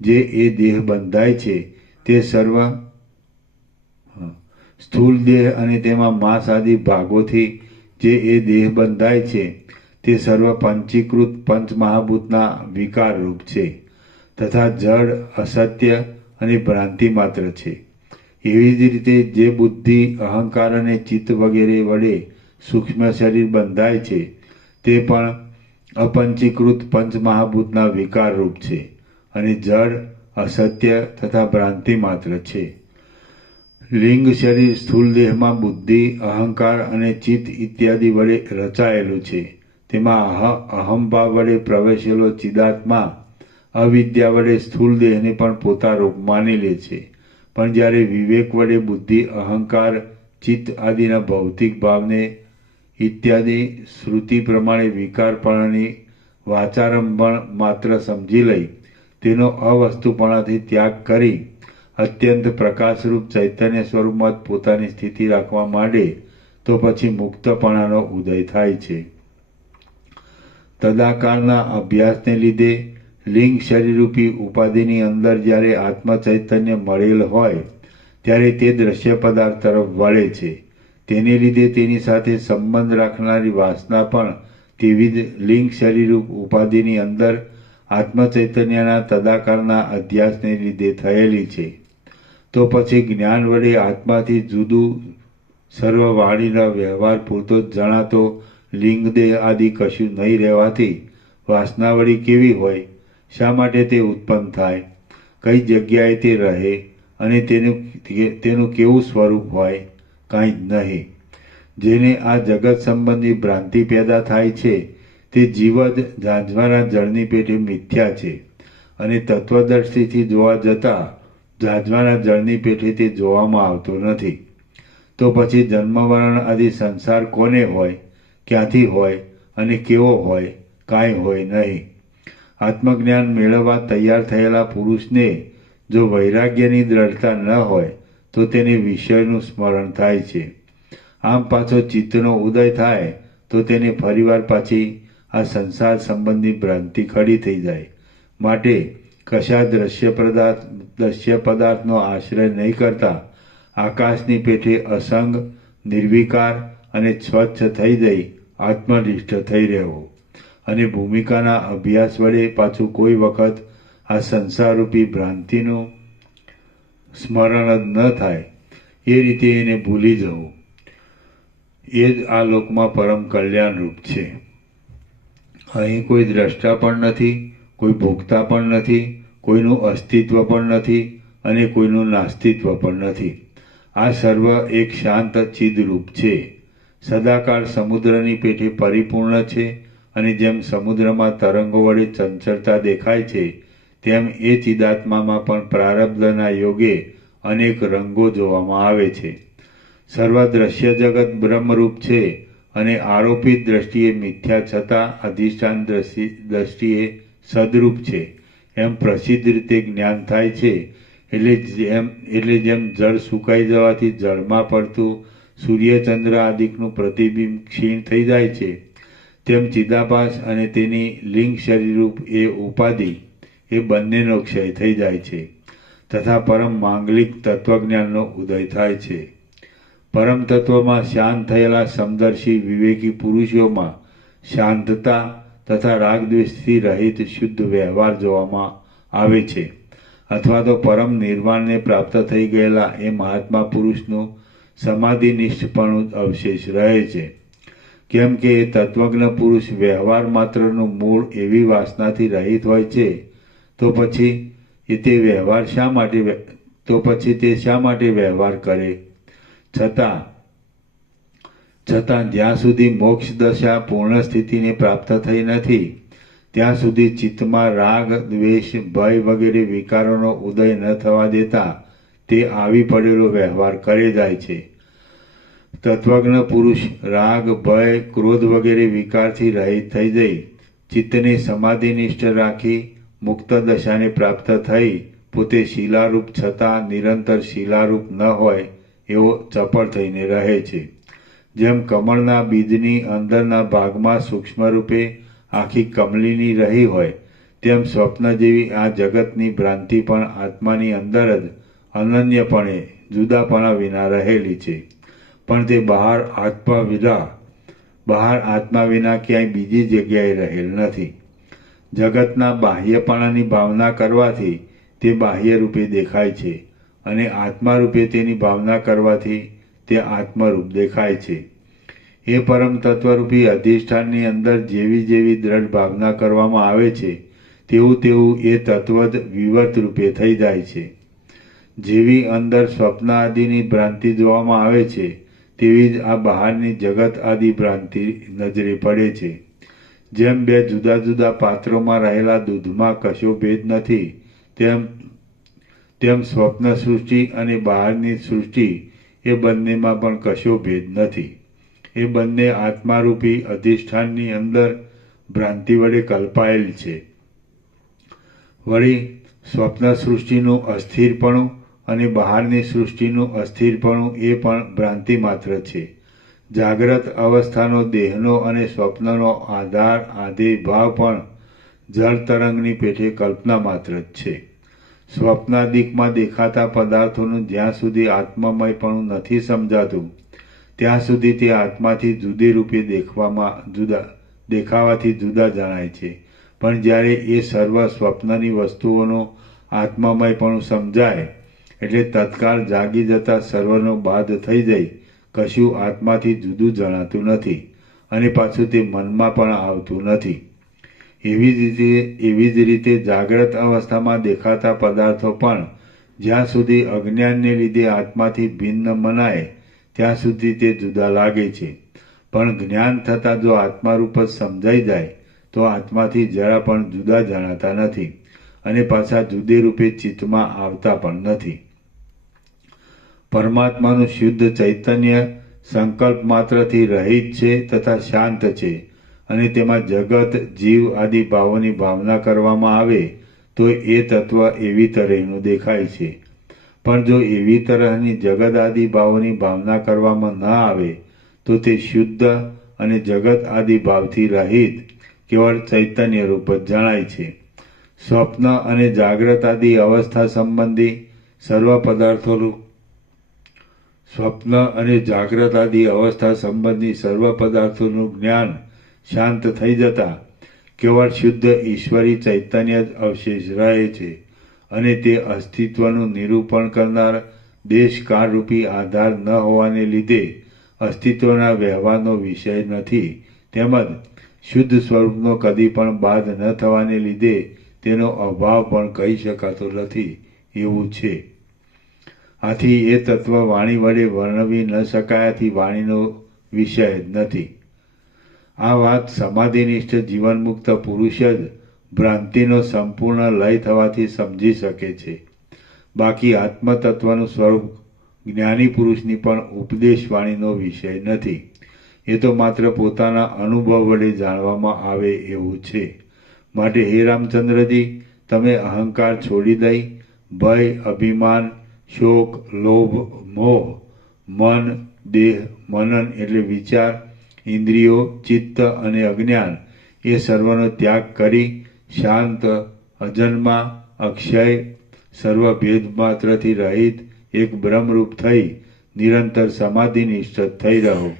જે એ દેહ બંધાય છે તે સર્વ સ્થૂળ દેહ અને તેમાં માંસ આદિ ભાગોથી જે એ દેહ બંધાય છે તે સર્વ પંચીકૃત પંચમહાભૂતના વિકાર રૂપ છે તથા જડ અસત્ય અને ભ્રાંતિ માત્ર છે. એવી જ રીતે જે બુદ્ધિ અહંકાર અને ચિત્ત વગેરે વડે સૂક્ષ્મ શરીર બંધાય છે તે પણ અપંચીકૃત પંચમહાભૂતના વિકાર રૂપ છે અને જડ અસત્ય તથા ભ્રાંતિ માત્ર છે. લિંગ શરીર સ્થૂળ દેહમાં બુદ્ધિ અહંકાર અને ચિત્ત ઇત્યાદિ વડે રચાયેલું છે. તેમાં અહંભાવ વડે પ્રવેશેલો ચિદાત્મા અવિદ્યા વડે સ્થૂળ દેહને પણ પોતારૂપ માની લે છે. પણ જ્યારે વિવેક વડે બુદ્ધિ અહંકાર ચિત્ત આદિના ભૌતિક ભાવને ઇત્યાદિ શ્રુતિ પ્રમાણે વિકારપણાની વાચારંભણ માત્ર સમજી લઈ તેનો અવસ્તુપણાથી ત્યાગ કરી અત્યંત પ્રકાશરૂપ ચૈતન્ય સ્વરૂપમાં જ પોતાની સ્થિતિ રાખવા માંડે તો પછી મુક્તપણાનો ઉદય થાય છે. તદાકારના અભ્યાસને લીધે લિંગ શરીરરૂપી ઉપાધિની અંદર જ્યારે આત્મ ચૈતન્ય મળેલ હોય ત્યારે તે દ્રશ્ય પદાર્થ તરફ વળે છે. તેને લીધે તેની સાથે સંબંધ રાખનારી વાસના પણ તેવી જ લિંગ શરીરરૂપ ઉપાધિની અંદર આત્મ ચૈતન્યના તદાકારના અધ્યાસને લીધે થયેલી છે. તો પછી જ્ઞાન વડે આત્માથી જુદું સર્વ વાણીના વ્યવહાર પૂરતો જ જણાતો લિંગદેહ આદિ કશું નહીં રહેવાથી વાસના વળી કેવી હોય, શા માટે તે ઉત્પન્ન થાય, કઈ જગ્યાએ તે રહે અને તેનું કેવું સ્વરૂપ હોય, કાંઈ જ નહીં. જેને આ જગત સંબંધી ભ્રાંતિ પેદા થાય છે તે જીવ જ ઝાંઝવાના જળની પેટે મિથ્યા છે અને તત્વદર્શીથી જોવા જતાં ઝાંઝવાના જળની પેટે તે જોવામાં આવતો નથી. તો પછી જન્મ મરણ આદિ સંસાર કોને હોય, ક્યાંથી હોય અને કેવો હોય, કાંઈ હોય નહીં. આત્મજ્ઞાન મેળવવા તૈયાર થયેલા પુરુષને જો વૈરાગ્યની દ્રઢતા ન હોય તો તેને વિષયનું સ્મરણ થાય છે. આમ પાછો ચિત્તનો ઉદય થાય તો તેને ફરીવાર પાછી આ સંસાર સંબંધી ભ્રાંતિ ખડી થઈ જાય. માટે કશા દ્રશ્ય પદાર્થનો આશ્રય નહીં કરતા આકાશની પેઠે અસંગ, નિર્વિકાર અને સ્વચ્છ થઈ જઈ આત્મનિષ્ઠ થઈ રહેવો અને ભૂમિકાના અભ્યાસ વડે પાછું કોઈ વખત આ સંસારરૂપી ભ્રાંતિનું સ્મરણ જ ન થાય એ રીતે એને ભૂલી જવું, એ જ આ લોકમાં પરમ કલ્યાણરૂપ છે. અહીં કોઈ દ્રષ્ટા પણ નથી, કોઈ ભોગતા પણ નથી, કોઈનું અસ્તિત્વ પણ નથી અને કોઈનું નાસ્તિત્વ પણ નથી. આ સર્વ એક શાંત ચિદરૂપ છે. સદાકાળ સમુદ્રની પેઠે પરિપૂર્ણ છે અને જેમ સમુદ્રમાં તરંગો વડે ચંચળતા દેખાય છે તેમ એ ચિદાત્મામાં પણ પ્રારબ્ધના યોગે અનેક રંગો જોવામાં આવે છે. સર્વ દ્રશ્ય જગત બ્રહ્મરૂપ છે અને આરોપિત દ્રષ્ટિએ મિથ્યા છતાં અધિષ્ઠાન દ્રષ્ટિએ સદરૂપ છે એમ પ્રસિદ્ધ રીતે જ્ઞાન થાય છે. એટલે જેમ જળ સુકાઈ જવાથી જળમાં પડતું સૂર્યચંદ્ર આદિકનું પ્રતિબિંબ ક્ષીણ થઈ જાય છે તેમ ચિદાભાસ અને તેની લિંગ શરીરરૂપ એ ઉપાધિ એ બંનેનો ક્ષય થઈ જાય છે તથા પરમ માંગલિક તત્વજ્ઞાનનો ઉદય થાય છે. પરમ તત્વમાં શાંત થયેલા સમદર્શી વિવેકી પુરુષોમાં શાંતતા તથા રાગદ્વેષથી રહિત શુદ્ધ વ્યવહાર જોવામાં આવે છે. અથવા તો પરમ નિર્વાણને પ્રાપ્ત થઈ ગયેલા એ મહાત્મા પુરુષનું સમાધિનિષ્ઠપણું અવશેષ રહે છે. કેમ કે એ તત્વજ્ઞ પુરુષ વ્યવહાર માત્રનું મૂળ એવી વાસનાથી રહિત હોય છે તો પછી તે શા માટે વ્યવહાર કરે? છતાં જ્યાં સુધી મોક્ષ દશા પૂર્ણ સ્થિતિને પ્રાપ્ત થઈ નથી ત્યાં સુધી ચિત્તમાં રાગ, દ્વેષ, ભય વગેરે વિકારોનો ઉદય ન થવા દેતા તે આવી પડેલો વ્યવહાર કરે જાય છે. તત્વજ્ઞ પુરુષ રાગ, ભય, ક્રોધ વગેરે વિકારથી રહિત થઈ જઈ ચિત્તને સમાધિનિષ્ઠ રાખી મુક્ત દશાને પ્રાપ્ત થઈ પોતે શિલારૂપ છતાં નિરંતર શિલારૂપ ન હોય એવો ચપળ થઈને રહે છે. જેમ કમળના બીજની અંદરના ભાગમાં સૂક્ષ્મ રૂપે આખી કમલીની રહી હોય તેમ સ્વપ્ન જેવી આ જગતની ભ્રાંતિ પણ આત્માની અંદર જ અનન્યપણે જુદાપણા વિના રહેલી છે. પણ તે બહાર આત્મા વિના ક્યાંય બીજી જગ્યાએ રહેલ નથી. જગતના બાહ્યપણાની ભાવના કરવાથી તે બાહ્ય રૂપે દેખાય છે અને આત્મા રૂપે તેની ભાવના કરવાથી તે આત્મરૂપ દેખાય છે. એ પરમ તત્વરૂપી અધિષ્ઠાનની અંદર જેવી જેવી દ્રઢ ભાવના કરવામાં આવે છે તેવું એ તત્વ જ વિવર્ત રૂપે થઈ જાય છે. જેવી અંદર સ્વપ્ન આદિની ભ્રાંતિ જોવામાં આવે છે તેવી જ આ બહારની જગત આદિ ભ્રાંતિ નજરે પડે છે. જેમ બે જુદા જુદા પાત્રોમાં રહેલા દૂધમાં કશો ભેદ નથી તેમ સ્વપ્ન સૃષ્ટિ અને બહારની સૃષ્ટિ એ બંનેમાં પણ કશો ભેદ નથી. એ બંને આત્મારૂપી અધિષ્ઠાનની અંદર ભ્રાંતિ વડે કલ્પાયેલ છે. વળી સ્વપ્ન સૃષ્ટિનું અસ્થિરપણું અને બહારની સૃષ્ટિનું અસ્થિરપણું એ પણ ભ્રાંતિ માત્ર છે. જાગ્રત અવસ્થાનો દેહનો અને સ્વપ્નનો આધાર આધેય ભાવ પણ જળ તરંગની પેઠે કલ્પના માત્ર જ છે. સ્વપ્નાદિકમાં દેખાતા પદાર્થોનું જ્યાં સુધી આત્મમયપણું નથી સમજાતું ત્યાં સુધી તે આત્માથી જુદી રૂપે દેખાવાથી જુદા જણાય છે. પણ જ્યારે એ સર્વ સ્વપ્નની વસ્તુઓનું આત્મમયપણું સમજાય એટલે તત્કાળ જાગી જતા સર્વનો બાદ થઈ જાય કશું આત્માથી જુદું જણાતું નથી અને પાછું તે મનમાં પણ આવતું નથી. એવી જ રીતે જાગ્રત અવસ્થામાં દેખાતા પદાર્થો પણ જ્યાં સુધી અજ્ઞાનને લીધે આત્માથી ભિન્ન મનાય ત્યાં સુધી તે જુદા લાગે છે. પણ જ્ઞાન થતાં જો આત્મારૂપ જ સમજાઈ જાય તો આત્માથી જરા પણ જુદા જણાતા નથી અને પાછા જુદે રૂપે ચિત્તમાં આવતા પણ નથી. પરમાત્માનું શુદ્ધ ચૈતન્ય સંકલ્પ માત્રથી રહિત છે તથા શાંત છે અને તેમાં જગત જીવ આદિ ભાવોની ભાવના કરવામાં આવે તો એ તત્વ એવી તરહનું દેખાય છે. પણ જો એવી તરહની જગત આદિ ભાવોની ભાવના કરવામાં ન આવે તો તે શુદ્ધ અને જગત આદિ ભાવથી રહિત કેવળ ચૈતન્ય રૂપ જ જણાય છે. સ્વપ્ન અને જાગ્રત આદિ અવસ્થા સંબંધી સર્વ પદાર્થોનું જ્ઞાન શાંત થઈ જતા કેવળ શુદ્ધ ઈશ્વરી ચૈતન્ય જ અવશેષ રહે છે અને તે અસ્તિત્વનું નિરૂપણ કરનાર દેશકાળરૂપી આધાર ન હોવાને લીધે અસ્તિત્વના વ્યવહારનો વિષય નથી. તેમજ શુદ્ધ સ્વરૂપનો કદી પણ બાદ ન થવાને લીધે તેનો અભાવ પણ કહી શકાતો નથી એવું છે. આથી એ તત્વ વાણી વડે વર્ણવી ન શકાયાથી વાણીનો વિષય જ નથી. આ વાત સમાધિનિષ્ઠ જીવનમુક્ત પુરુષ જ ભ્રાંતિનો સંપૂર્ણ લય થવાથી સમજી શકે છે. બાકી આત્મતત્વનું સ્વરૂપ જ્ઞાની પુરુષની પણ ઉપદેશ વાણીનો વિષય નથી. એ તો માત્ર પોતાના અનુભવ વડે જાણવામાં આવે એવું છે. માટે હે રામચંદ્રજી, તમે અહંકાર છોડી દઈ ભય, અભિમાન, શોક, લોભ, મોહ, મન, દેહ, મનન એટલે વિચાર, ઇન્દ્રિયો, ચિત્ત અને અજ્ઞાન એ સર્વનો ત્યાગ કરી શાંત, અજન્મા, અક્ષય, સર્વ ભેદ માત્રથી રહિત એક બ્રહ્મરૂપ થઈ નિરંતર સમાધિનિષ્ઠ થઈ રહો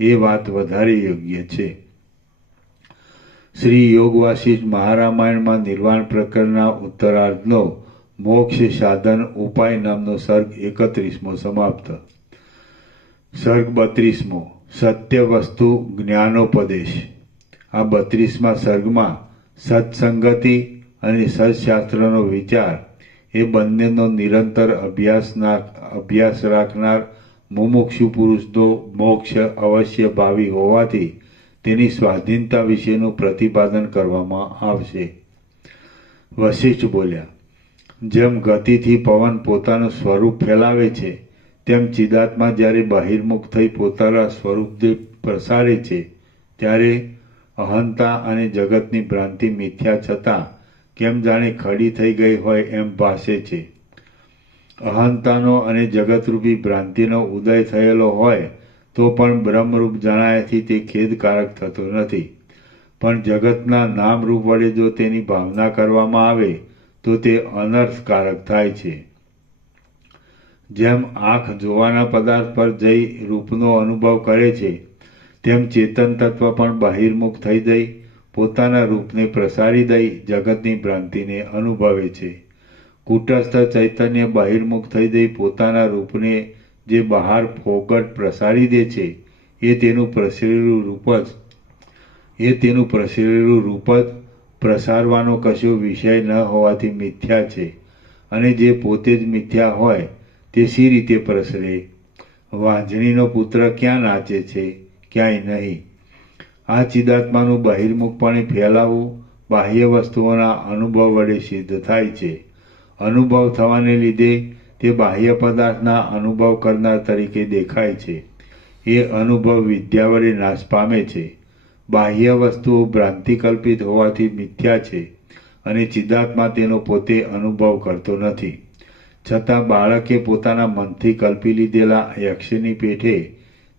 એ વાત વધારે યોગ્ય છે. શ્રી યોગ વાસિષ્ઠ મહારામાયણમાં નિર્વાણ પ્રકરણના ઉત્તરાર્ધનો મોક્ષ સાધન ઉપાય નામનો સર્ગ 31મો સમાપ્ત. સર્ગ 32મો સત્ય વસ્તુ જ્ઞાનોપદેશ. આ 32મા સર્ગમાં સત્સંગતિ અને સત્શાસ્ત્રનો વિચાર એ બંનેનો નિરંતર અભ્યાસ રાખનાર મુમુક્ષુ પુરુષનો મોક્ષ અવશ્ય ભાવી હોવાથી તેની સ્વાધીનતા વિશેનું પ્રતિપાદન કરવામાં આવશે. વશિષ્ઠ બોલ્યા, જેમ ગતિથી પવન પોતાનું સ્વરૂપ ફેલાવે છે તેમ ચિદાત્મા જ્યારે બહિર્મુખ થઈ પોતાના સ્વરૂપને પ્રસારે છે ત્યારે અહંતા અને જગતની ભ્રાંતિ મિથ્યા છતાં કેમ જાણે ખડી થઈ ગઈ હોય એમ ભાસે છે. અહંતાનો અને જગતરૂપી ભ્રાંતિનો ઉદય થયેલો હોય તો પણ બ્રહ્મરૂપ જણાયાથી તે ખેદકારક થતો નથી. પણ જગતના નામરૂપ વડે જો તેની ભાવના કરવામાં આવે તો તે અનર્થકારક થાય છે. જેમ આંખ જોવાના પદાર્થ પર જઈ રૂપનો અનુભવ કરે છે તેમ ચેતન તત્વ પણ બહિર્મુખ થઈ જઈ પોતાના રૂપને પ્રસારી દઈ જગતની ભ્રાંતિને અનુભવે છે. કુટસ્થ ચૈતન્ય બહિર્મુખ થઈ જઈ પોતાના રૂપને જે બહાર ફોગટ પ્રસારી દે છે એ તેનું પ્રસરેલું રૂપ જ પ્રસારવાનો કશો વિષય ન હોવાથી મિથ્યા છે. અને જે પોતે જ મિથ્યા હોય તે સી રીતે પ્રસરે? વાંજણીનો પુત્ર ક્યાં નાચે છે? ક્યાંય નહીં. આ ચિદાત્માનું બહિર્મુખપણે ફેલાવવું બાહ્ય વસ્તુઓના અનુભવ વડે સિદ્ધ થાય છે. અનુભવ થવાને લીધે તે બાહ્ય પદાર્થના અનુભવ કરનાર તરીકે દેખાય છે. એ અનુભવ વિદ્યા વડે નાશ પામે છે. બાહ્ય વસ્તુઓ ભ્રાંતિકલ્પિત હોવાથી મિથ્યા છે અને ચિદાત્મા તેનો પોતે અનુભવ કરતો નથી. છતાં બાળકે પોતાના મનથી કલ્પી લીધેલા યક્ષની પેઠે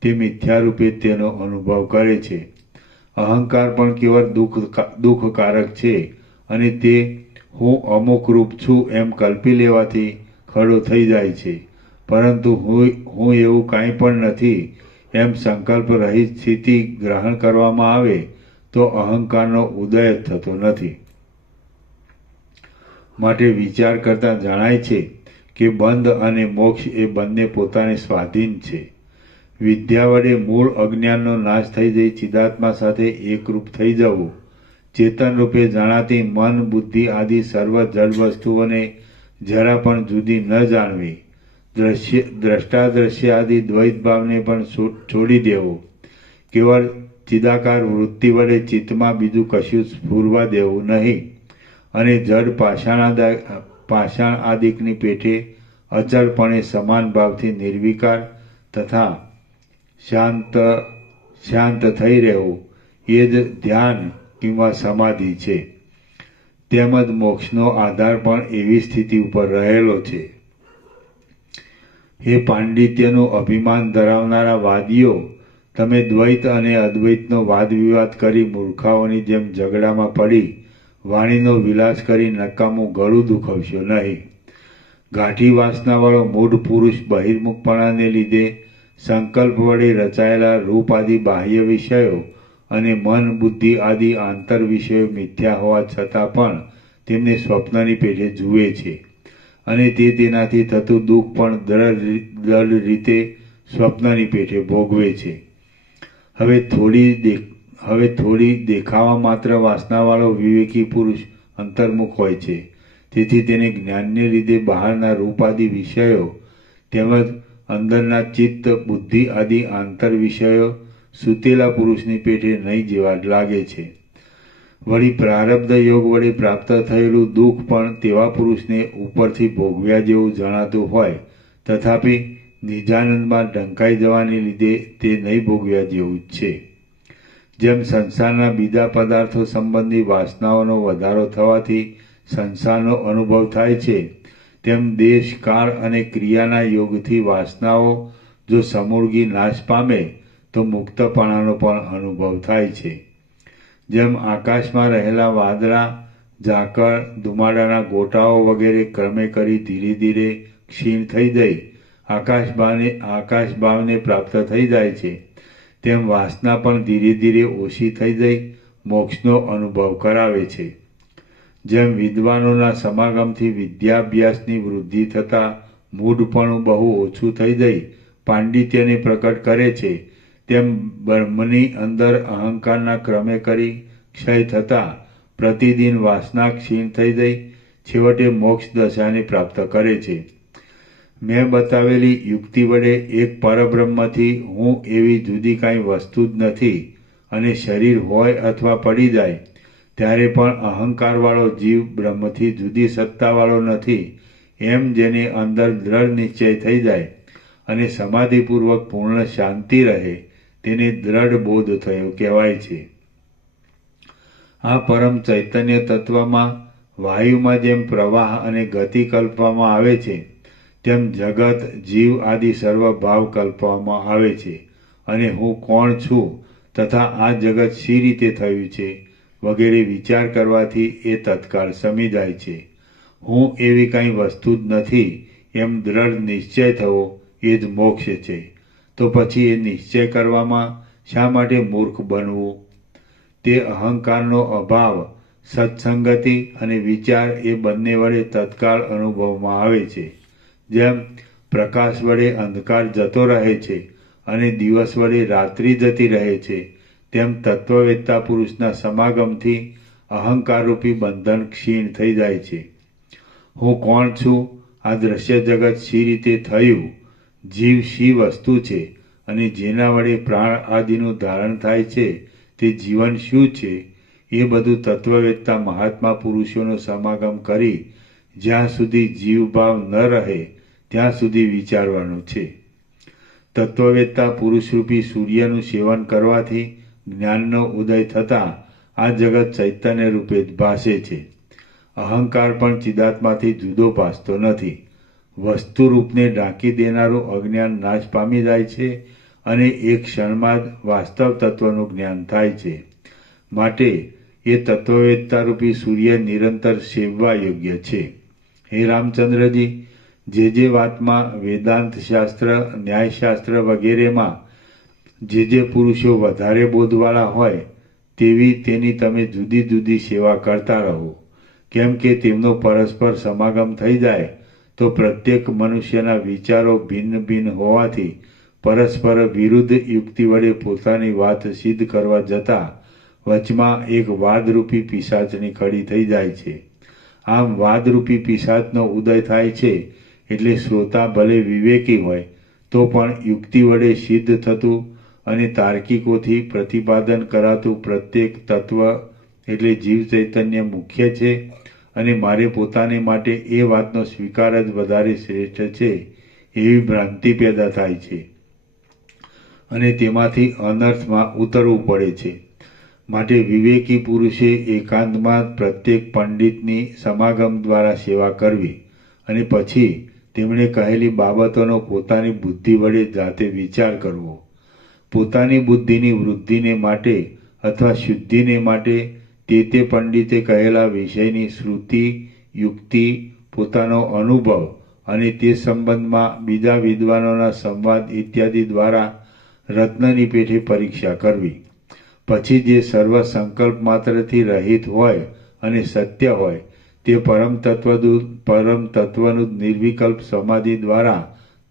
તે મિથ્યારૂપે તેનો અનુભવ કરે છે. અહંકાર પણ કેવળ દુઃખકારક છે અને તે હું અમુક રૂપ છું એમ કલ્પી લેવાથી ખડો થઈ જાય છે. પરંતુ હું એવું કાંઈ પણ નથી એમ સંકલ્પ રહિત સ્થિતિ ગ્રહણ કરવામાં આવે તો અહંકારનો ઉદય જ થતો નથી. માટે વિચાર કરતા જણાય છે કે બંધ અને મોક્ષ એ બંને પોતાને સ્વાધીન છે. વિદ્યા વડે મૂળ અજ્ઞાનનો નાશ થઈ જઈ ચિદાત્મા સાથે એકરૂપ થઈ જવું, ચેતન રૂપે જણાતી મન બુદ્ધિ આદિ સર્વ જળ વસ્તુઓને જરા પણ જુદી ન જાણવી, દ્રષ્ટાદ્રશ્ય આદિ દ્વૈત ભાવને પણ છોડી દેવો, કેવળ ચિદાકાર વૃત્તિ વડે ચિત્તમાં બીજું કશું સ્ફુરવા દેવું નહીં અને જડ પાષાણ આદિકની પેઠે અચળપણે સમાન ભાવથી નિર્વિકાર તથા શાંત થઈ રહેવું એ જ ધ્યાન કિંવા સમાધિ છે. તેમજ મોક્ષનો આધાર પણ એવી સ્થિતિ ઉપર રહેલો છે. હે પાંડિત્યનું અભિમાન ધરાવનારા વાદીઓ, તમે દ્વૈત અને અદ્વૈતનો વાદ વિવાદ કરી મૂર્ખાઓની જેમ ઝઘડામાં પડી વાણીનો વિલાસ કરી નકામું ગળું દુખવશો નહીં. ગાંઠી વાસનાવાળો મૂઢ પુરુષ બહિર્મુખપણાને લીધે સંકલ્પ વડે રચાયેલા રૂપ આદિ બાહ્ય વિષયો અને મન બુદ્ધિ આદિ આંતર વિષયો મિથ્યા હોવા છતાં પણ તેમને સ્વપ્નની પેઠે જુએ છે અને તેનાથી થતું દુઃખ પણ દ્રઢ રીતે સ્વપ્નની પેઠે ભોગવે છે. હવે થોડી દેખાવા માત્ર વાસનાવાળો વિવેકી પુરુષ અંતર્મુખ હોય છે. તેથી તેને જ્ઞાનને લીધે બહારના રૂપાદિ વિષયો તેમજ અંદરના ચિત્ત બુદ્ધિ આદિ આંતર વિષયો સૂતેલા પુરુષની પેઠે નહીં જેવા લાગે છે. વળી પ્રારબ્ધ યોગ વડે પ્રાપ્ત થયેલું દુઃખ પણ તેવા પુરુષને ઉપરથી ભોગવ્યા જેવું જણાતું હોય, તથાપિ નિજાનંદમાં ઢંકાઈ જવાને લીધે તે નહીં ભોગવ્યા જેવું જ છે. જેમ સંસારના બીજા પદાર્થો સંબંધી વાસનાઓનો વધારો થવાથી સંસારનો અનુભવ થાય છે, તેમ દેશ કાળ અને ક્રિયાના યોગથી વાસનાઓ જો સમૂળગી નાશ પામે તો મુક્તપણાનો પણ અનુભવ થાય છે. જેમ આકાશમાં રહેલા વાદળા, ઝાકળ, ધુમાડાના ગોટાઓ વગેરે ક્રમે કરી ધીરે ધીરે ક્ષીણ થઈ જઈ આકાશભાવને પ્રાપ્ત થઈ જાય છે, તેમ વાસના પણ ધીરે ધીરે ઓછી થઈ જઈ મોક્ષનો અનુભવ કરાવે છે. જેમ વિદ્વાનોના સમાગમથી વિદ્યાભ્યાસની વૃદ્ધિ થતાં મૂઢપણું બહુ ઓછું થઈ જઈ પાંડિત્યને પ્રકટ કરે છે, તેમ બ્રહ્મની અંદર અહંકારના ક્રમે કરી ક્ષય થતાં પ્રતિદિન વાસના ક્ષીણ થઈ જઈ છેવટે મોક્ષ દશાને પ્રાપ્ત કરે છે. મેં બતાવેલી યુક્તિ વડે એક પરબ્રહ્મથી હું એવી જુદી કાંઈ વસ્તુ જ નથી અને શરીર હોય અથવા પડી જાય ત્યારે પણ અહંકારવાળો જીવ બ્રહ્મથી જુદી સત્તાવાળો નથી એમ જેને અંદર દ્રઢ નિશ્ચય થઈ જાય અને સમાધિપૂર્વક પૂર્ણ શાંતિ રહે તેને દ્રઢ બોધ થયો કહેવાય છે. આ પરમ ચૈતન્ય તત્વમાં વાયુમાં જેમ પ્રવાહ અને ગતિ કલ્પવામાં આવે છે, તેમ જગત જીવ આદિ સર્વ ભાવ કલ્પવામાં આવે છે અને હું કોણ છું તથા આ જગત શી રીતે થયું છે વગેરે વિચાર કરવાથી એ તત્કાળ સમી જાય છે. હું એવી કાંઈ વસ્તુ જ નથી એમ દ્રઢ નિશ્ચય થવો એ જ મોક્ષ છે. તો પછી એ નિશ્ચય કરવામાં શા માટે મૂર્ખ બનવું? તે અહંકારનો અભાવ, સત્સંગતિ અને વિચાર એ બંને વડે તત્કાળ અનુભવમાં આવે છે. જેમ પ્રકાશ વડે અંધકાર જતો રહે છે અને દિવસ વડે રાત્રિ જતી રહે છે, તેમ તત્વવેત્તા પુરુષના સમાગમથી અહંકારરૂપી બંધન ક્ષીણ થઈ જાય છે. હું કોણ છું? આ દ્રશ્ય જગત શી રીતે થયું? જીવ શી વસ્તુ છે અને જેના વડે પ્રાણ આદિનું ધારણ થાય છે તે જીવન શું છે? એ બધું તત્વવેત્તા મહાત્મા પુરુષોનો સમાગમ કરી જ્યાં સુધી જીવભાવ ન રહે ત્યાં સુધી વિચારવાનું છે. તત્વવેત્તા પુરુષરૂપી સૂર્યનું સેવન કરવાથી જ્ઞાનનો ઉદય થતાં આ જગત ચૈતન્ય રૂપે જ ભાસે છે અહંકાર પણ ચિદાત્માથી જુદો ભાસતો નથી. વસ્તુ રૂપને ઢાંકી દેનારું અજ્ઞાન નાશ પામી જાય છે અને એક ક્ષણમાં જ વાસ્તવ તત્વનું જ્ઞાન થાય છે. માટે એ તત્વવેદતા રૂપી સૂર્ય નિરંતર સેવવા યોગ્ય છે. હે રામચંદ્રજી, જે વાતમાં વેદાંત શાસ્ત્ર, ન્યાયશાસ્ત્ર વગેરેમાં જે પુરુષો વધારે બોધવાળા હોય તેની તમે જુદી જુદી સેવા કરતા રહો. કેમ કે તેમનો પરસ્પર સમાગમ થઈ જાય તો પ્રત્યેક મનુષ્યના વિચારો ભિન્ન ભિન્ન હોવાથી પરસ્પર વિરુદ્ધ યુક્તિ વડે પોતાની વાત સિદ્ધ કરવા જતાં વચમાં એક વાદરૂપી પિશાચની કડી થઈ જાય છે. આમ વાદરૂપી પિશાચનો ઉદય થાય છે એટલે શ્રોતા ભલે વિવેકી હોય તો પણ યુક્તિ વડે સિદ્ધ થતું અને તાર્કિકોથી પ્રતિપાદન કરાતું પ્રત્યેક તત્વ એટલે જીવ ચૈતન્ય મુખ્ય છે અને મારે પોતાને માટે એ વાતનો સ્વીકાર જ વધારે શ્રેષ્ઠ છે એવી ભ્રાંતિ પેદા થાય છે અને તેમાંથી અનર્થમાં ઉતરવું પડે છે. માટે વિવેકી પુરુષે એકાંતમાં પ્રત્યેક પંડિતની સમાગમ દ્વારા સેવા કરવી અને પછી તેમણે કહેલી બાબતોનો પોતાની બુદ્ધિ વડે જાતે વિચાર કરવો. પોતાની બુદ્ધિની વૃદ્ધિને માટે અથવા શુદ્ધિને માટે તે પંડિતે કહેલા વિષયની શ્રુતિ, યુક્તિ, પોતાનો અનુભવ અને તે સંબંધમાં બીજા વિદ્વાનોના સંવાદ ઇત્યાદિ દ્વારા રત્નની પેઠે પરીક્ષા કરવી. પછી જે સર્વ સંકલ્પ માત્રથી રહિત હોય અને સત્ય હોય તે પરમ તત્વનું નિર્વિકલ્પ સમાધિ દ્વારા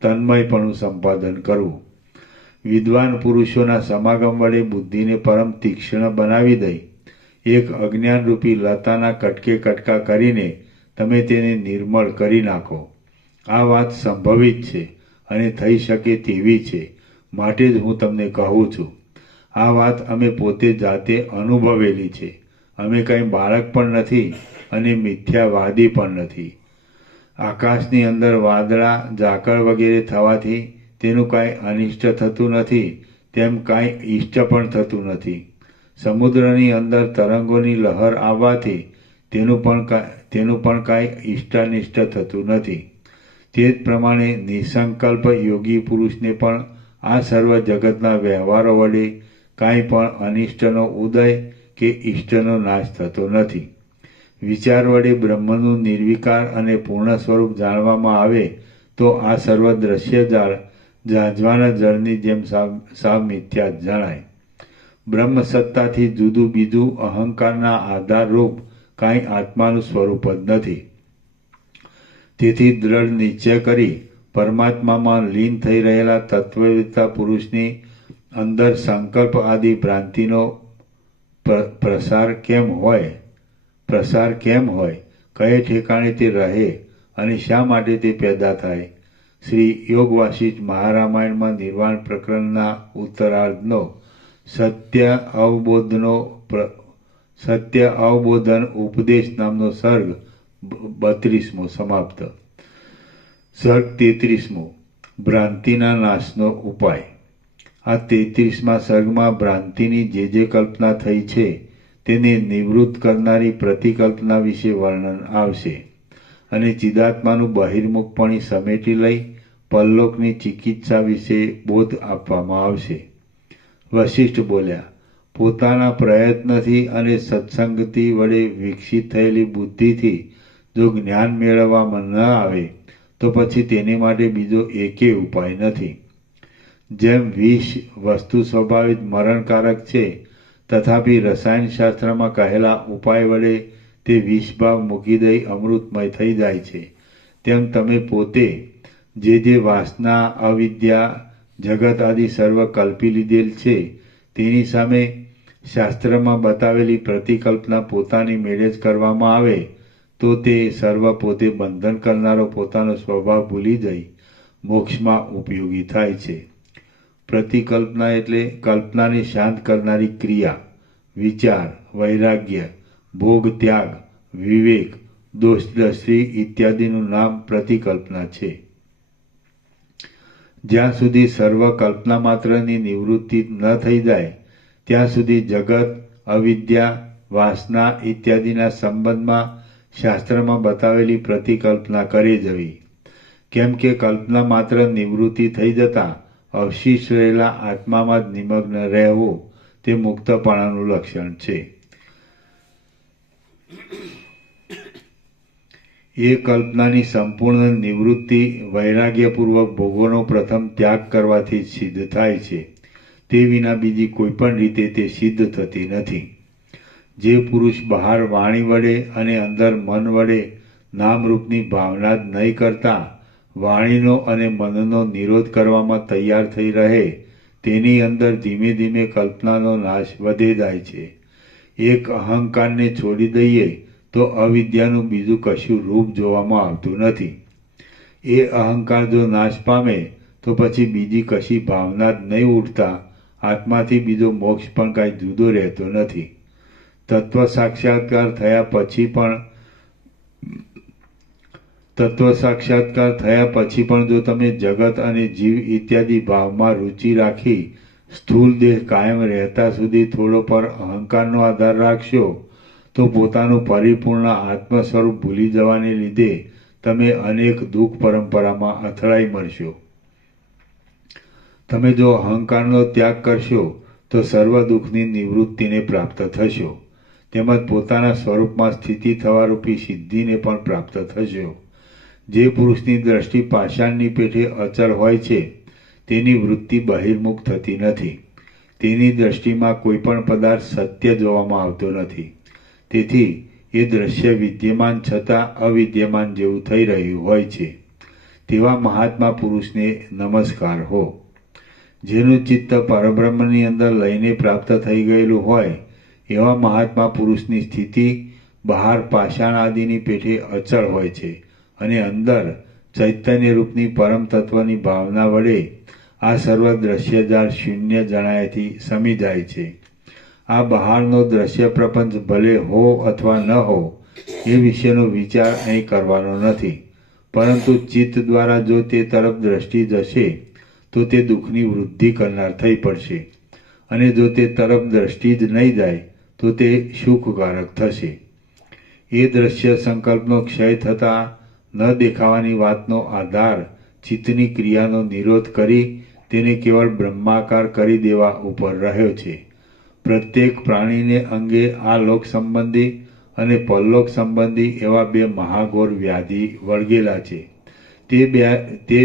તન્મયપણું સંપાદન કરવું. વિદ્વાન પુરુષોના સમાગમ વડે બુદ્ધિને પરમ તીક્ષ્ણ બનાવી દઈ એક અજ્ઞાનરૂપી લતાના કટકે કટકા કરીને તમે તેને નિર્મળ કરી નાખો. આ વાત સંભવિત છે અને થઈ શકે તેવી છે. માટે જ હું તમને કહું છું. આ વાત અમે પોતે જાતે અનુભવેલી છે. અમે કંઈ બાળક પણ નથી અને મિથ્યાવાદી પણ નથી. આકાશની અંદર વાદળા, ઝાકળ વગેરે થવાથી તેનું કાંઈ અનિષ્ટ થતું નથી, તેમ કાંઈ ઇષ્ટ પણ થતું નથી. સમુદ્રની અંદર તરંગોની લહેર આવવાથી તેનું પણ કાંઈ ઇષ્ટાનિષ્ટ થતું નથી. તે જ પ્રમાણે નિસંકલ્પ યોગી પુરુષને પણ આ સર્વ જગતના વ્યવહારો વડે કાંઈ પણ અનિષ્ટનો ઉદય કે ઇષ્ટનો નાશ થતો નથી. વિચાર વડે બ્રહ્મનું નિર્વિકાર અને પૂર્ણ સ્વરૂપ જાણવામાં આવે તો આ સર્વ દ્રશ્ય જાળ ઝાંઝવાના જળની જેમ સાવ મિથ્યા જણાય. બ્રહ્મ સત્તાથી જુદું બીજું અહંકારના આધારરૂપ કાંઈ આત્માનું સ્વરૂપ જ નથી. તેથી દ્રઢ નિશ્ચય કરી પરમાત્મામાં લીન થઈ રહેલા તત્વવેત્તા પુરુષની અંદર સંકલ્પ આદિ ભ્રાંતિનો પ્રસાર કેમ હોય, કયે ઠેકાણે તે રહે અને શા માટે તે પેદા થાય. શ્રી યોગ વાસિષ્ઠ મહારામાયણમાં નિર્વાણ પ્રકરણના ઉત્તરાર્ધનો સત્ય અવબોધન ઉપદેશ નામનો સર્ગ 32મો સમાપ્ત. સર્ગ 33મો ભ્રાંતિના નાશનો ઉપાય. આ 33મા સર્ગમાં ભ્રાંતિની જે કલ્પના થઈ છે તેને નિવૃત્ત કરનારી પ્રતિકલ્પના વિશે વર્ણન આવશે અને ચિદાત્માનું બહિર્મુખપણી સમેટી લઈ પરલોકની ચિકિત્સા વિશે બોધ આપવામાં આવશે. વશિષ્ઠ બોલ્યા, પોતાના પ્રયત્નથી અને સત્સંગતિ વડે વિકસિત થયેલી બુદ્ધિથી જો જ્ઞાન મેળવવામાં ન આવે તો પછી તેને માટે બીજો એકેય ઉપાય નથી. જેમ વિષ વસ્તુ સ્વભાવિત મરણકારક છે, તથાપિ રસાયણશાસ્ત્રમાં કહેલા ઉપાય વડે તે વિષભાવ મૂકી દઈ અમૃતમય થઈ જાય છે, તેમ તમે પોતે જે વાસના, અવિદ્યા, જગત આદિ સર્વ કલ્પી લીધેલ છે તેની સામે શાસ્ત્રમાં બતાવેલી પ્રતિકલ્પના પોતાની મેળે જ કરવામાં આવે તો તે સર્વ પોતે બંધન કરનારો પોતાનો સ્વભાવ ભૂલી જઈ મોક્ષમાં ઉપયોગી થાય છે. પ્રતિકલ્પના એટલે કલ્પનાને શાંત કરનારી ક્રિયા, વિચાર, વૈરાગ્ય, ભોગ ત્યાગ, વિવેક, દોષદ્રષ્ટિ ઇત્યાદિનું નામ પ્રતિકલ્પના છે. જ્યાં સુધી સર્વ કલ્પના માત્રની નિવૃત્તિ ન થઈ જાય ત્યાં સુધી જગત, અવિદ્યા, વાસના ઇત્યાદિના સંબંધમાં શાસ્ત્રમાં બતાવેલી પ્રતિકલ્પના કરી જવી. કેમ કે કલ્પના માત્ર નિવૃત્તિ થઈ જતા અવશિષ્ટ રહેલા આત્મામાં જ નિમગ્ન રહેવું તે મુક્તપણાનું લક્ષણ છે. એ કલ્પનાની સંપૂર્ણ નિવૃત્તિ વૈરાગ્યપૂર્વક ભોગોનો પ્રથમ ત્યાગ કરવાથી જ સિદ્ધ થાય છે. તે વિના બીજી કોઈ પણ રીતે તે સિદ્ધ થતી નથી. જે પુરુષ બહાર વાણી વડે અને અંદર મન વડે નામરૂપની ભાવના જ નહીં કરતા વાણીનો અને મનનો નિરોધ કરવામાં તૈયાર થઈ રહે, તેની અંદર ધીમે ધીમે કલ્પનાનો નાશ વધે જાય છે. એક અહંકારને છોડી દઈએ તો અવિદ્યાનું બીજું કશું રૂપ જોવામાં આવતું નથી. એ અહંકાર જો નાશ પામે તો પછી બીજી કશી ભાવના જ નહીં ઉઠતા આત્માથી બીજો મોક્ષ પણ કાંઈ જુદો રહેતો નથી. તત્વ સાક્ષાત્કાર થયા પછી પણ જો તમે જગત અને જીવ ઇત્યાદિ ભાવમાં રુચિ રાખી સ્થૂળ દેહ કાયમ રહેતા સુધી થોડો પર અહંકારનો આધાર રાખશો તો પોતાનું પરિપૂર્ણ આત્મ સ્વરૂપ ભૂલી જવાને લીધે તમે અનેક દુઃખ પરંપરામાં અથડાઈ મળશો. તમે જો અહંકારનો ત્યાગ કરશો તો સર્વ દુઃખની નિવૃત્તિને પ્રાપ્ત થશો, તેમજ પોતાના સ્વરૂપમાં સ્થિતિ થવારૂપી સિદ્ધિને પણ પ્રાપ્ત થશો. જે પુરુષની દ્રષ્ટિ પાષાણની પેઠે અચળ હોય છે તેની વૃત્તિ બહિર્મુખ થતી નથી. તેની દ્રષ્ટિમાં કોઈ પણ પદાર્થ સત્ય જોવામાં આવતો નથી. તેથી એ દ્રશ્ય વિદ્યમાન છતાં અવિદ્યમાન જેવું થઈ રહ્યું હોય છે. તેવા મહાત્મા પુરુષને નમસ્કાર હો. જેનું ચિત્ત પરબ્રહ્મની અંદર લઈને પ્રાપ્ત થઈ ગયેલું હોય એવા મહાત્મા પુરુષની સ્થિતિ બહાર પાષાણ આદિની પેઠે અચળ હોય છે અને અંદર ચૈતન્ય રૂપની પરમ તત્વની ભાવના વડે આ સર્વ દ્રશ્યજાળ શૂન્ય જણાયથી સમી જાય છે. આ બહારનો દ્રશ્ય પ્રપંચ ભલે હો અથવા ન હો એ વિશેનો વિચાર અહીં કરવાનો નથી, પરંતુ ચિત્ત દ્વારા જો તે તરફ દ્રષ્ટિ જશે તો તે દુઃખની વૃદ્ધિ કરનાર થઈ પડશે, અને જો તે તરફ દ્રષ્ટિ જ નહીં જાય તો તે સુખકારક થશે. એ દ્રશ્ય સંકલ્પનો ક્ષય થતાં ન દેખાવાની વાતનો આધાર ચિત્તની ક્રિયાનો નિરોધ કરી તેને કેવળ બ્રહ્માકાર કરી દેવા ઉપર રહ્યો છે. પ્રત્યેક પ્રાણીને અંગે આ લોક સંબંધી અને પરલોક સંબંધી એવા બે મહાઘોર વ્યાધિ વળગેલા છે. તે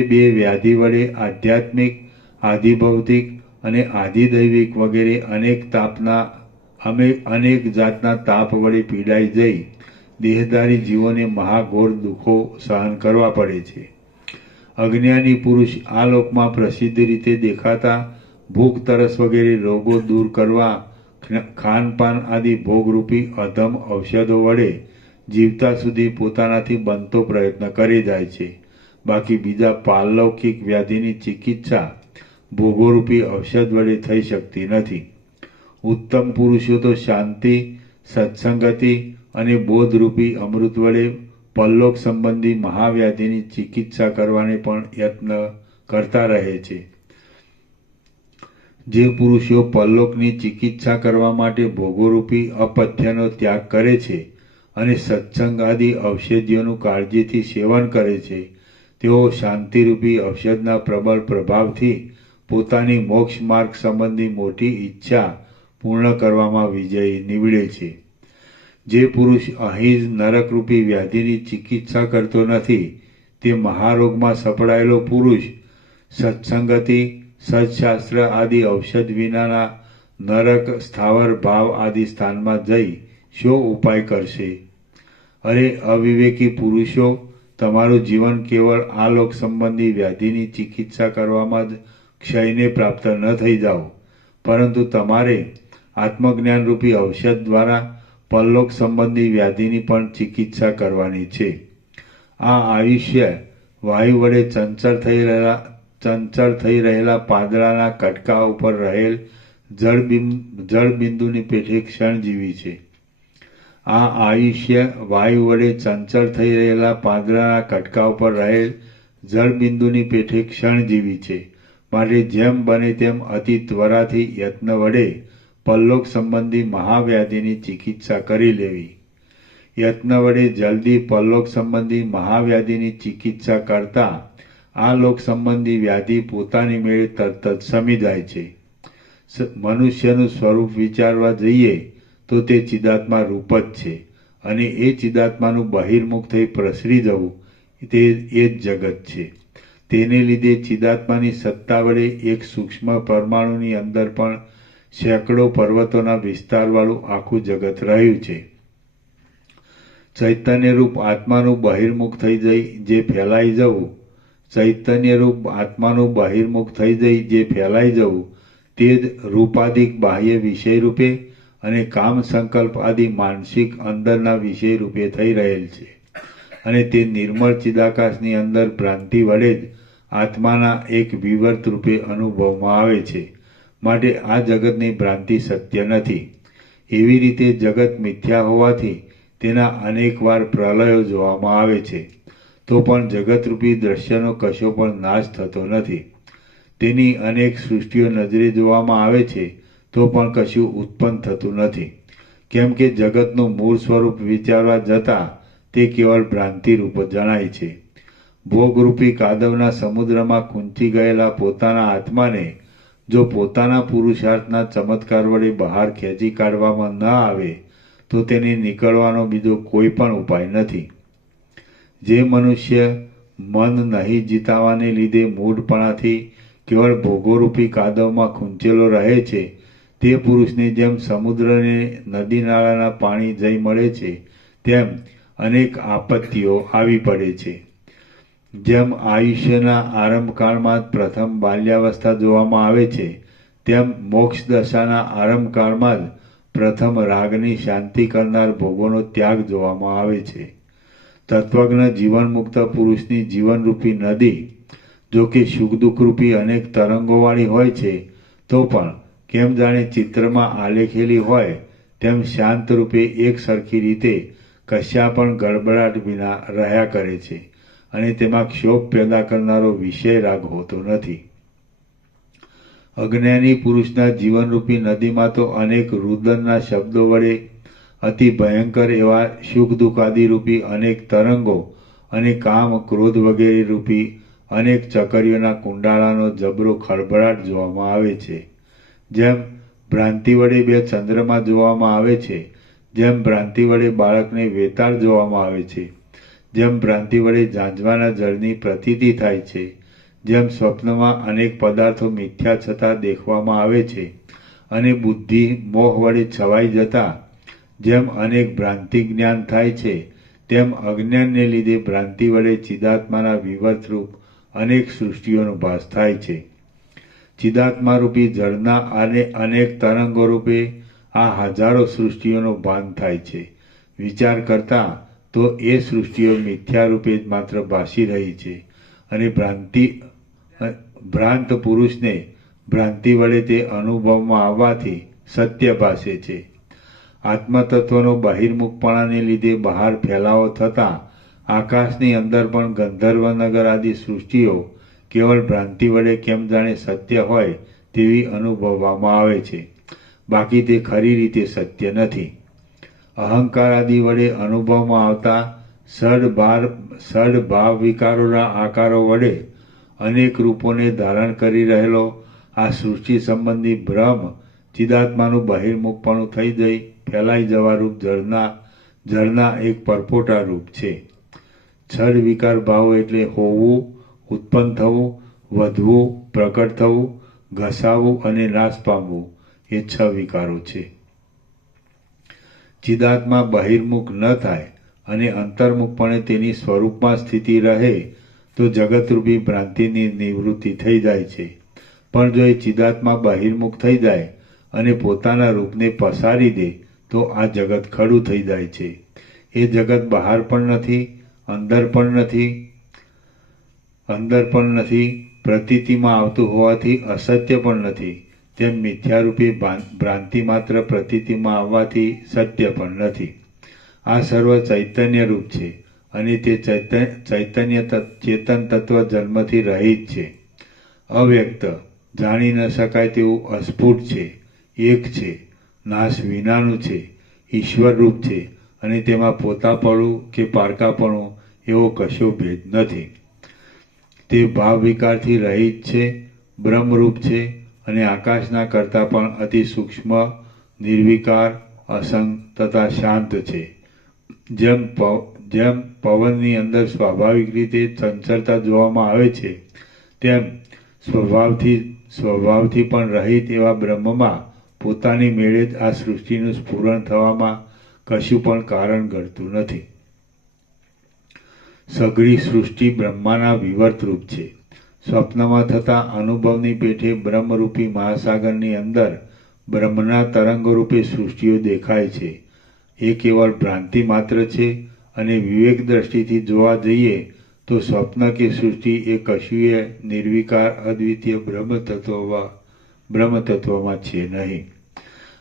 બે વ્યાધિ વડે આધ્યાત્મિક, આધિભૌતિક અને આધિદૈવિક વગેરે અનેક જાતના તાપ વડે પીડાઈ જઈ દેહધારી જીવોને મહાઘોર દુઃખો સહન કરવા પડે છે. અજ્ઞાની પુરુષ આ લોકમાં પ્રસિદ્ધ રીતે દેખાતા ભૂખ તરસ વગેરે રોગો દૂર કરવા ખાનપાન આદિ ભોગરૂપી અધમ ઔષધો વડે જીવતા સુધી પોતાનાથી બનતો પ્રયત્ન કરી જાય છે. બાકી બીજા પારલૌકિક વ્યાધિની ચિકિત્સા ભોગોરૂપી ઔષધ વડે થઈ શકતી નથી. ઉત્તમ પુરુષો તો શાંતિ, સત્સંગતિ અને બોધરૂપી અમૃત વડે પરલોક સંબંધી મહાવ્યાધિની ચિકિત્સા કરવાને પણ યત્ન કરતા રહે છે. જે પુરુષો પરલોકની ચિકિત્સા કરવા માટે ભોગોરૂપી અપથ્યનો ત્યાગ કરે છે અને સત્સંગ આદિ ઔષધિઓનું કાળજીથી સેવન કરે છે, તેઓ શાંતિરૂપી ઔષધના પ્રબળ પ્રભાવથી પોતાની મોક્ષ માર્ગ સંબંધી મોટી ઈચ્છા પૂર્ણ કરવામાં વિજયી નીવડે છે. જે પુરુષ અહીં જ નરકરૂપી વ્યાધિની ચિકિત્સા કરતો નથી તે મહારોગમાં સપડાયેલો પુરુષ સત્સંગતિ, સત્શાસ્ત્ર આદિ ઔષધ વિનાના નરક, સ્થાવર ભાવ આદિ સ્થાનમાં જઈ શો ઉપાય કરશે? અરે અવિવેકી પુરુષો, તમારું જીવન કેવળ આ લોક સંબંધી વ્યાધિની ચિકિત્સા કરવામાં જ ક્ષયને પ્રાપ્ત ન થઈ જાઓ, પરંતુ તમારે આત્મજ્ઞાનરૂપી ઔષધ દ્વારા પરલોક સંબંધી વ્યાધિની પણ ચિકિત્સા કરવાની છે. આ આયુષ્ય વાયુ વડે ચંચળ થઈ રહેલા પાંદડાના કટકા ઉપર રહેલ જળબિંદુની પેઠે ક્ષણજીવી છે. આ આયુષ્ય વાયુ વડે ચંચળ થઈ રહેલા પાંદડાના કટકા ઉપર રહેલ જળબિંદુની પેઠે ક્ષણજીવી છે. માટે જેમ બને તેમ અતિ ત્વરાથી યત્ન વડે પરલોક સંબંધી મહાવ્યાધિની ચિકિત્સા કરી લેવી. યત્ન વડે જલ્દી પરલોક સંબંધી મહાવ્યાધિની ચિકિત્સા કરતા આ લોક સંબંધી વ્યાધિ પોતાની મેળે તરત જ શમી જાય છે. મનુષ્યનું સ્વરૂપ વિચારવા જઈએ તો તે ચિદાત્મા રૂપ જ છે અને એ ચિદાત્માનું બહિર્મુખ થઈ પ્રસરી જવું તે એ જ જગત છે. તેને લીધે ચિદાત્માની સત્તા વડે એક સૂક્ષ્મ પરમાણુની અંદર પણ સેંકડો પર્વતોના વિસ્તારવાળું આખું જગત રહ્યું છે. ચૈતન્યરૂપ આત્માનું બહિર્મુખ થઈ જઈ જે ફેલાઈ જવું ચૈતન્યરૂપ આત્માનું બહિર્મુખ થઈ જઈ જે ફેલાઈ જવું તે જ રૂપાધિક બાહ્ય વિષય રૂપે અને કામ સંકલ્પ આદિ માનસિક અંદરના વિષય રૂપે થઈ રહેલ છે અને તે નિર્મળ ચિદાકાશની અંદર ભ્રાંતિ વડે જ આત્માના એક વિવર્ત રૂપે અનુભવમાં આવે છે. માટે આ જગતની ભ્રાંતિ સત્ય નથી. એવી રીતે જગત મિથ્યા હોવાથી તેના અનેક વાર પ્રલયો જોવામાં આવે છે, તો પણ જગતરૂપી દ્રશ્યનો કશો પણ નાશ થતો નથી. તેની અનેક સૃષ્ટિઓ નજરે જોવામાં આવે છે તો પણ કશું ઉત્પન્ન થતું નથી, કેમ કે જગતનું મૂળ સ્વરૂપ વિચારવા જતાં તે કેવળ ભ્રાંતિરૂપ જણાય છે. ભોગરૂપી કાદવના સમુદ્રમાં ખૂંચી ગયેલા પોતાના આત્માને જો પોતાના પુરુષાર્થના ચમત્કાર વડે બહાર ખેંચી કાઢવામાં ન આવે તો તેને નીકળવાનો બીજો કોઈ પણ ઉપાય નથી. જે મનુષ્ય મન નહીં જીતાવાને લીધે મૂઢપણાથી કેવળ ભોગોરૂપી કાદવમાં ખૂંચેલો રહે છે તે પુરુષની જેમ સમુદ્રને નદી નાળાના પાણી જઈ મળે છે તેમ અનેક આપત્તિઓ આવી પડે છે. જેમ આયુષ્યના આરંભકાળમાં જ પ્રથમ બાલ્યાવસ્થા જોવામાં આવે છે તેમ મોક્ષ દશાના આરંભકાળમાં જ પ્રથમ રાગની શાંતિ કરનાર ભોગોનો ત્યાગ જોવામાં આવે છે. તત્વજ્ઞ જીવનમુક્ત પુરુષની જીવનરૂપી નદી જો કે સુખ દુઃખરૂપી અનેક તરંગોવાળી હોય છે તો પણ કેમ જાણે ચિત્રમાં આલેખેલી હોય તેમ શાંત રૂપે એક સરખી રીતે કશા પણ ગડબડાટ વિના રહ્યા કરે છે અને તેમાં ક્ષોભ પેદા કરનારો વિષય રાગ હોતો નથી. અજ્ઞાની પુરુષના જીવનરૂપી નદીમાં તો અનેક રુદનના શબ્દો વડે અતિ ભયંકર એવા સુખ દુઃખાદી રૂપી અનેક તરંગો અને કામ ક્રોધ વગેરે રૂપી અનેક ચકરીઓના કુંડાળાનો જબરો ખળભળાટ જોવામાં આવે છે. જેમ ભ્રાંતિ વડે બે ચંદ્રમા જોવામાં આવે છે, જેમ ભ્રાંતિ વડે બાળકને વેતાળ જોવામાં આવે છે, જેમ ભ્રાંતિ વડે ઝાંઝવાના જળની પ્રતીતિ થાય છે, જેમ સ્વપ્નમાં અનેક પદાર્થો મિથ્યા છતાં દેખવામાં આવે છે અને બુદ્ધિ મોહ વડે છવાઈ જતા જેમ અનેક ભ્રાંતિ જ્ઞાન થાય છે, તેમ અજ્ઞાનને લીધે ભ્રાંતિ વડે ચિદાત્માના વિવર્તરૂપ અનેક સૃષ્ટિઓનો ભાસ થાય છે. ચિદાત્મારૂપી જળના અને અનેક તરંગો રૂપે આ હજારો સૃષ્ટિઓનો ભાન થાય છે. વિચાર કરતા તો એ સૃષ્ટિઓ મિથ્યા રૂપે જ માત્ર ભાસી રહી છે અને ભ્રાંત પુરુષને ભ્રાંતિ વડે તે અનુભવમાં આવવાથી સત્ય ભાસે છે. આત્મતત્વનો બહિર્મુખપણાને લીધે બહાર ફેલાવો થતાં આકાશની અંદર પણ ગંધર્વનગર આદિ સૃષ્ટિઓ કેવળ ભ્રાંતિ વડે કેમ જાણે સત્ય હોય તેવી અનુભવવામાં આવે છે, બાકી તે ખરી રીતે સત્ય નથી. અહંકાર આદિ વડે અનુભવમાં આવતા સડ ભાવ વિકારોના આકારો વડે અનેક રૂપોને ધારણ કરી રહેલો આ સૃષ્ટિ સંબંધી ભ્રમ ચિદાત્માનું બહિર્મુખપણું થઈ જઈ ફેલાઈ જવારૂપ જળના એક પરપોટા રૂપ છે. છડ વિકાર ભાવો એટલે હોવું, ઉત્પન્ન થવું, વધવું, પ્રકટ થવું, ઘસાવું અને નાશ પામવું એ 6 વિકારો છે. ચિદાત્મા બહિર્મુખ ન થાય અને અંતર્મુખપણે તેની સ્વરૂપમાં સ્થિતિ રહે તો જગતરૂપી ભ્રાંતિની નિવૃત્તિ થઈ જાય છે. પણ જો એ ચિદાત્મા બહિર્મુખ થઈ જાય અને પોતાના રૂપને પસારી દે તો આ જગત ખડું થઈ જાય છે. એ જગત બહાર પણ નથી, અંદર પણ નથી, પ્રતીતિમાં આવતું હોવાથી અસત્ય પણ નથી, તેમ મિથ્યારૂપી ભ્રાંતિ માત્ર પ્રતીતિમાં આવવાથી સત્ય પણ નથી. આ સર્વ ચૈતન્ય રૂપ છે અને તે ચૈતન્ય ચેતન તત્વ જન્મથી રહિત છે. અવ્યક્ત, જાણી ન શકાય તેવું અસ્ફુટ છે, એક છે, નાશ વિનાનું છે, ઈશ્વર રૂપ છે અને તેમાં પોતાપણું કે પારકાપણું એવો કશો ભેદ નથી. તે ભાવ વિકારથી રહિત છે, બ્રહ્મરૂપ છે અને આકાશના કરતાં પણ અતિ સૂક્ષ્મ, નિર્વિકાર, અસંગ તથા શાંત છે. જેમ પવનની અંદર સ્વાભાવિક રીતે ચંચળતા જોવામાં આવે છે, તેમ સ્વભાવથી પણ રહિત એવા બ્રહ્મમાં પોતાની મેળે જ આ સૃષ્ટિનું સ્ફુરણ થવામાં કશું પણ કારણ ઘડતું નથી. સઘળી સૃષ્ટિ બ્રહ્માના વિવર્તરૂપ છે. સ્વપ્નમાં થતા અનુભવની પેઠે બ્રહ્મરૂપી મહાસાગરની અંદર બ્રહ્મના તરંગો રૂપે સૃષ્ટિઓ દેખાય છે. એ કેવળ ભ્રાંતિ માત્ર છે અને વિવેક દ્રષ્ટિથી જોવા જઈએ તો સ્વપ્ન કે સૃષ્ટિ એ કશુંય નિર્વિકાર અદ્વિતીય બ્રહ્મ તત્વમાં છે નહીં.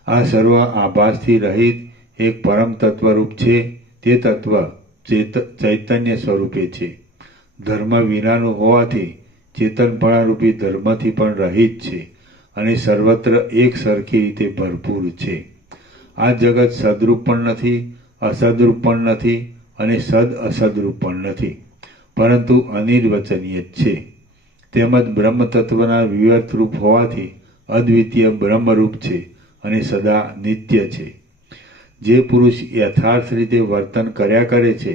આ સર્વ આભાસથી રહિત એક પરમ તત્વરૂપ છે. તે તત્વ ચૈતન્ય સ્વરૂપે છે. ધર્મ વિનાનું હોવાથી ચેતનપણારૂપી ધર્મથી પણ રહિત છે અને સર્વત્ર એક સરખી રીતે ભરપૂર છે. આ જગત સદરૂપ પણ નથી, અસદરૂપ પણ નથી અને સદ અસદરૂપ પણ નથી, પરંતુ અનિર્વચનીય જ છે. તેમજ બ્રહ્મ તત્વના વિવર્તરૂપ હોવાથી અદ્વિતીય બ્રહ્મરૂપ છે અને સદા નિત્ય છે. જે પુરુષ યથાર્થ રીતે વર્તન કર્યા કરે છે,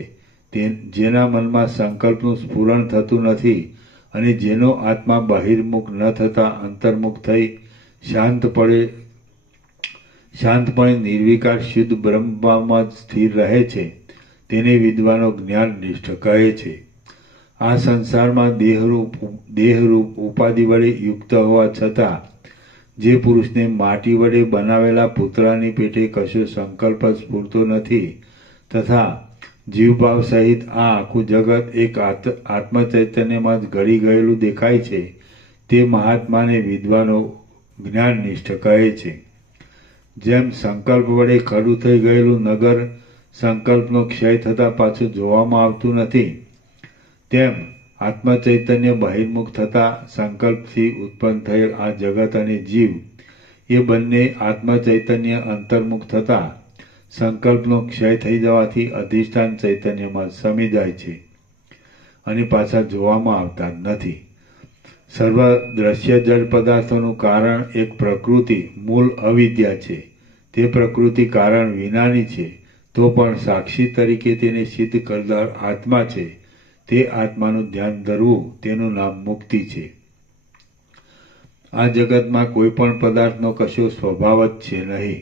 જેના મનમાં સંકલ્પનું સ્ફુરણ થતું નથી અને જેનો આત્મા બહિર્મુખ ન થતા અંતર્મુખ થઈ શાંતપણે નિર્વિકાર શુદ્ધ બ્રહ્મભાવમાં સ્થિર રહે છે, તેને વિદ્વાનો જ્ઞાનનિષ્ઠ કહે છે. આ સંસારમાં દેહરૂપ ઉપાધિ વડે યુક્ત હોવા છતાં જે પુરુષને માટી વડે બનાવેલા પૂતળાની પેટે કશો સંકલ્પ સ્ફૂરતો નથી તથા જીવભાવ સહિત આ આખું જગત એક આત્મચૈતન્યમાં જ ઘડી ગયેલું દેખાય છે, તે મહાત્માને વિદ્વાનો જ્ઞાનનિષ્ઠ કહે છે. જેમ સંકલ્પ વડે ખડું થઈ ગયેલું નગર સંકલ્પનો ક્ષય થતાં પાછું જોવામાં આવતું નથી, તેમ આત્મચૈતન્ય બહિર્મુખ થતા સંકલ્પથી ઉત્પન્ન થયેલ આ જગત અને જીવ એ બંને આત્મચૈતન્ય અંતર્મુખ થતા સંકલ્પનો ક્ષય થઈ જવાથી અધિષ્ઠાન ચૈતન્યમાં સમી જાય છે અને પાછા જોવામાં આવતા નથી. સર્વ દ્રશ્ય જળ પદાર્થોનું કારણ એક પ્રકૃતિ મૂળ અવિદ્યા છે. તે પ્રકૃતિ કારણ વિનાની છે, તો પણ સાક્ષી તરીકે તેને સિદ્ધ કરનાર આત્મા છે. તે આત્માનું ધ્યાન ધરવું તેનું નામ મુક્તિ છે. આ જગતમાં કોઈ પણ પદાર્થનો કશો સ્વભાવ જ છે નહીં.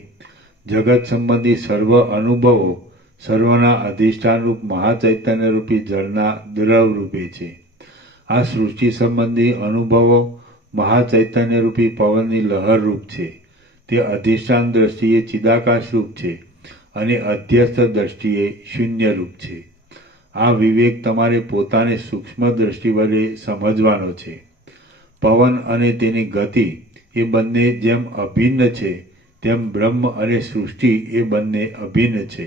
જગત સંબંધી સર્વ અનુભવો સર્વના અધિષ્ઠાનરૂપ મહાચૈતન્યરૂપી જળના દ્રવ રૂપે છે. આ સૃષ્ટિ સંબંધી અનુભવો મહાચૈતન્યરૂપી પવનની લહરરૂપ છે. તે અધિષ્ઠાન દ્રષ્ટિએ ચિદાકાશરૂપ છે અને અધ્યસ્થ દ્રષ્ટિએ શૂન્યરૂપ છે. આ વિવેક તમારે પોતાને સૂક્ષ્મ દ્રષ્ટિ વડે સમજવાનો છે. પવન અને તેની ગતિ એ બંને જેમ અભિન્ન છે, તેમ બ્રહ્મ અને સૃષ્ટિ એ બંને અભિન્ન છે.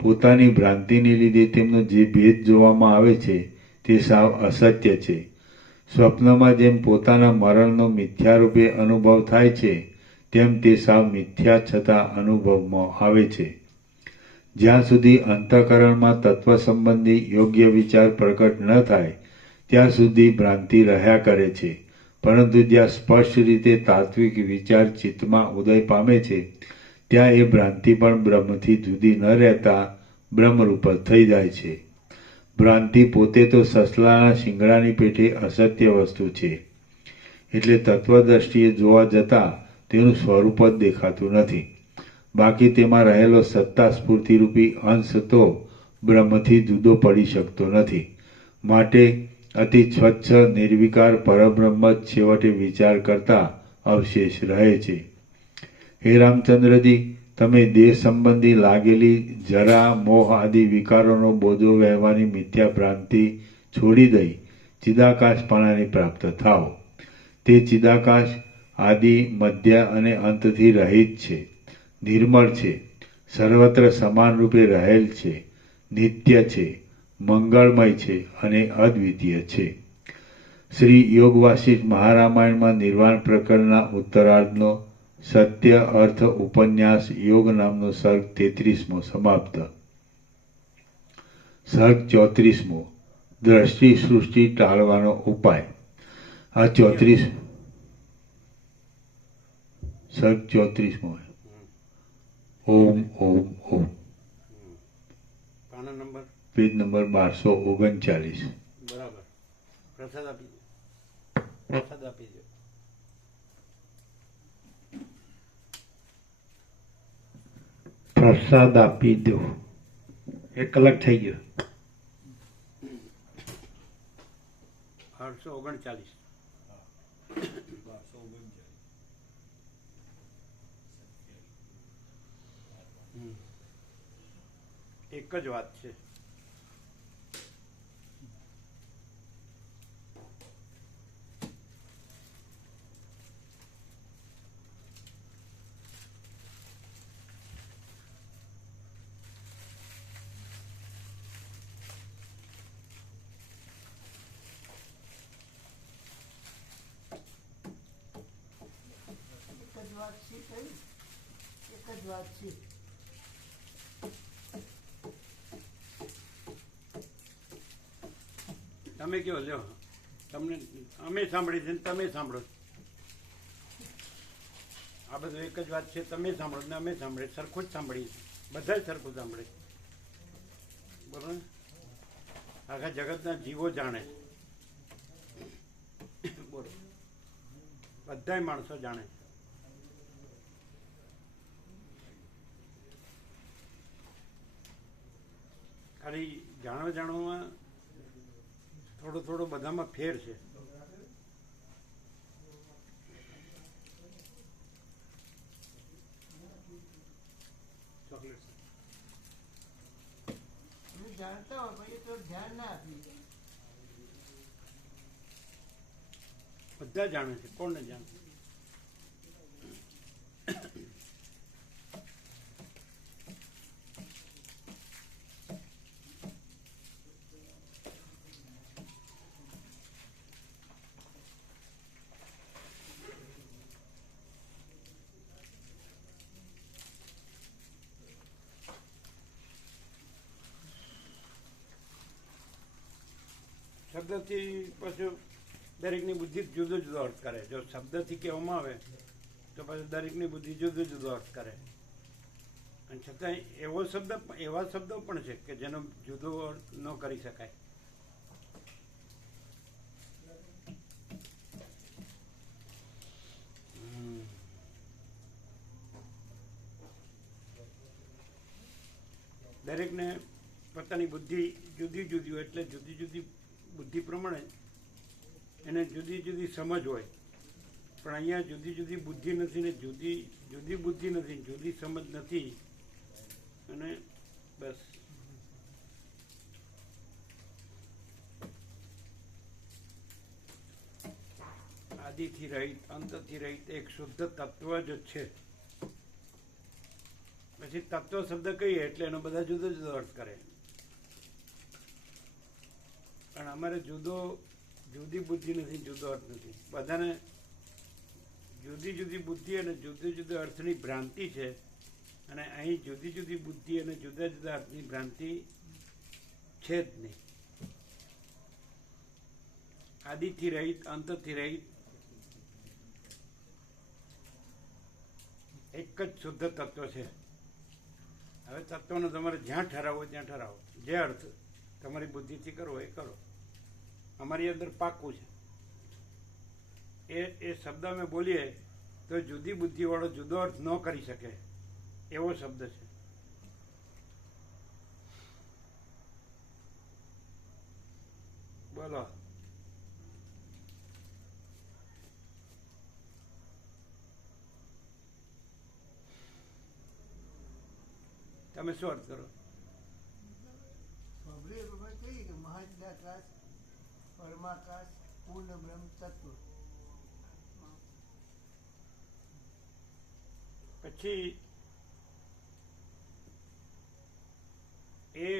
પોતાની ભ્રાંતિને લીધે તેમનો જે ભેદ જોવામાં આવે છે તે સાવ અસત્ય છે. સ્વપ્નમાં જેમ પોતાના મરણનો મિથ્યારૂપે અનુભવ થાય છે, તેમ તે સાવ મિથ્યા છતાં અનુભવમાં આવે છે. જ્યાં સુધી અંતઃકરણમાં તત્વ સંબંધી યોગ્ય વિચાર પ્રકટ ન થાય ત્યાં સુધી ભ્રાંતિ રહ્યા કરે છે, પરંતુ જ્યાં સ્પષ્ટ રીતે તાત્વિક વિચાર ચિત્તમાં ઉદય પામે છે, ત્યાં એ ભ્રાંતિ પણ બ્રહ્મથી જુદી ન રહેતા બ્રહ્મરૂપ જ થઈ જાય છે. ભ્રાંતિ પોતે તો સસલાના શિંગડાની પેઠે અસત્ય વસ્તુ છે, એટલે તત્વદ્રષ્ટિએ જોવા જતાં તેનું સ્વરૂપ જ દેખાતું નથી. બાકી તેમાં રહેલો સત્તા સ્ફૂર્તિરૂપી અંશ તો બ્રહ્મથી જુદો પડી શકતો નથી. માટે અતિ સ્વચ્છ નિર્વિકાર પરબ્રહ્મ જ છેવટે વિચાર કરતા અવશેષ રહે છે. હે રામચંદ્રજી, તમે દેહ સંબંધી લાગેલી જરા, મોહ આદિ વિકારોનો બોજો વહેવાની મિથ્યા ભ્રાંતિ છોડી દઈ ચિદાકાશપણાને પ્રાપ્ત થાઓ. તે ચિદાકાશ આદિ, મધ્ય અને અંતથી રહિત છે, નિર્મળ છે, સર્વત્ર સમાન રૂપે રહેલ છે, નિત્ય છે, મંગળમય છે અને અદ્વિતીય છે. શ્રી યોગ વાસિષ્ઠ મહારામાયણમાં નિર્વાણ પ્રકરણના ઉત્તરાર્ધનો સત્ય અર્થ ઉપન્યાસ યોગ નામનો સર્ગ 33મો સમાપ્ત. સર્ગ 34મો દ્રષ્ટિ સૃષ્ટિ ટાળવાનો ઉપાય. આ 34 સર્ગ 34મો. ઓમ ઓમ ઓમ. પાના નંબર પેજ નંબર 1239. બરાબર. પ્રસાદ આપી દો. પ્રસાદ આપી દો. પ્રસાદ આપી દો. 1 કલાક થઈ ગયો. 839. એક જ વાત છે. તમે કયો લ્યો, તમને અમે સાંભળી છે ને તમે સાંભળો છો. આ બધું એક જ વાત છે. તમે સાંભળો ને અમે સાંભળીએ, સરખું જ સાંભળીએ, બધા જ સરખું સાંભળે. બોલો ને, આખા જગતના જીવો જાણે. બોલો, બધાય માણસો જાણે. ખાલી જાણવામાં થોડો બધામાં ફેર છે. જાણતા હોય પણ એ તો ધ્યાન ના આપી. બધા જાણે છે, કોણ ને જાણે. શબ્દથી પછી દરેકની બુદ્ધિ જુદો જુદો અર્થ કરે. જો શબ્દથી કહેવામાં આવે તો પછી દરેકની બુદ્ધિ જુદો જુદો અર્થ કરે. અને છતાં એવા શબ્દો પણ છે કે જેનો જુદો અર્થ ન કરી શકાય. દરેકને પોતાની બુદ્ધિ જુદી જુદી હોય એટલે જુદી જુદી બુદ્ધિ પ્રમાણે એને જુદી જુદી સમજ હોય. પણ અહીંયા જુદી જુદી બુદ્ધિ નથી ને જુદી બુદ્ધિ નથી, જુદી સમજ નથી. અને બસ આદિથી રહિત, અંતથી રહિત એક શુદ્ધ તત્વ જ છે. પછી તત્વ શબ્દ કહીએ એટલે એનો બધા જુદો જુદો અર્થ કરે. પણ અમારે જુદી બુદ્ધિ નથી, જુદો અર્થ નથી. બધાને જુદી જુદી બુદ્ધિ અને જુદી જુદા અર્થની ભ્રાંતિ છે. અને અહીં જુદી જુદી બુદ્ધિ અને જુદા જુદા અર્થની ભ્રાંતિ છે જ નહીં. આદિથી રહિત, અંતથી રહિત એક જ શુદ્ધ તત્વ છે. હવે તત્વનો તમારે જ્યાં ઠરાવો ત્યાં ઠરાવો. જે અર્થ તમારી બુદ્ધિથી કરો એ કરો. અમારી અંદર પાક્કું છે. એ શબ્દ અમે બોલીએ તો જુદી બુદ્ધિવાળો જુદો અર્થ ન કરી શકે એવો શબ્દ છે. બોલો. તમે શું અર્થ કરો? કહીએ કે મહાદાકાશ, પરમાકાશ, પૂર્ણ બ્રહ્મ તત્વ. પછી એ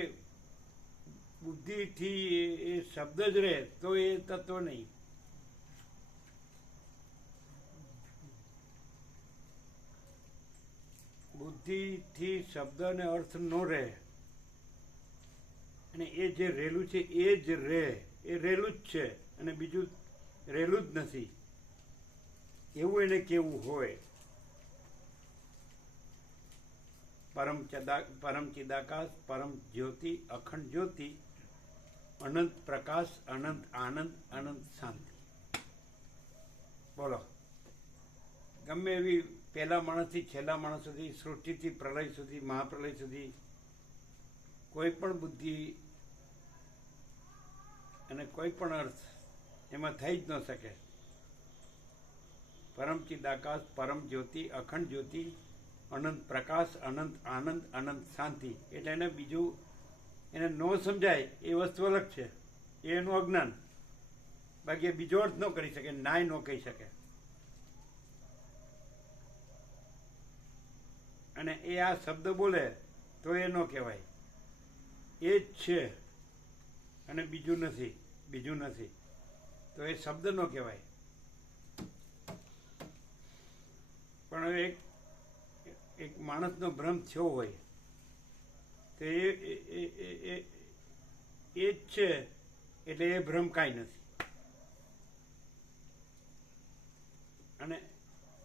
બુદ્ધિથી એ શબ્દ જ રહે તો એ તત્વ નહીં. બુદ્ધિથી શબ્દ અને અર્થ ન રહે અને એ જે રહેલું છે એ જ રહે, એ રહેલું જ છે અને બીજું રહેલું જ નથી એવું એને કેવું હોય. પરમ ચિદાકાશ, પરમ જ્યોતિ, અખંડ જ્યોતિ, અનંત પ્રકાશ, અનંત આનંદ, અનંત શાંતિ. બોલો, ગમે એવી પહેલા માણસથી છેલ્લા માણસ સુધી, સૃષ્ટિથી પ્રલય સુધી, મહાપ્રલય સુધી કોઈ પણ બુદ્ધિ અને કોઈ પણ અર્થ એમાં થઈ જ ન શકે. પરમ ચિદાકાશ, પરમ જ્યોતિ, અખંડ જ્યોતિ, અનંત પ્રકાશ, અનંત આનંદ, અનંત શાંતિ. એટલે એને બીજું એને ન સમજાય એ વસ્તુ અલગ છે, એ એનું અજ્ઞાન. બાકી એ બીજો અર્થ ન કરી શકે, નાય ન કહી શકે. અને એ આ શબ્દ બોલે તો એ ન કહેવાય, એ જ છે અને બીજું નથી, બીજું નથી, તો એ શબ્દ ન કહેવાય. પણ હવે એક માણસનો ભ્રમ થયો હોય તો એ જ છે એટલે એ ભ્રમ કાંઈ નથી.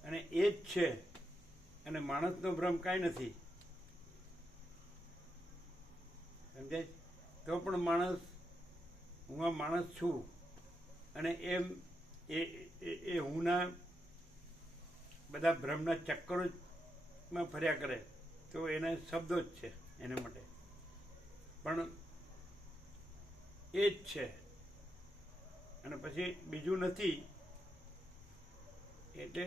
અને એ જ છે અને માણસનો ભ્રમ કાંઈ નથી, સમજાય? તો પણ માણસ, હું આ માણસ છું અને એમ એ હુંના બધા ભ્રમના ચક્કરોમાં ફર્યા કરે તો એને શબ્દો જ છે એને માટે. પણ એ જ છે અને પછી બીજું નથી. એટલે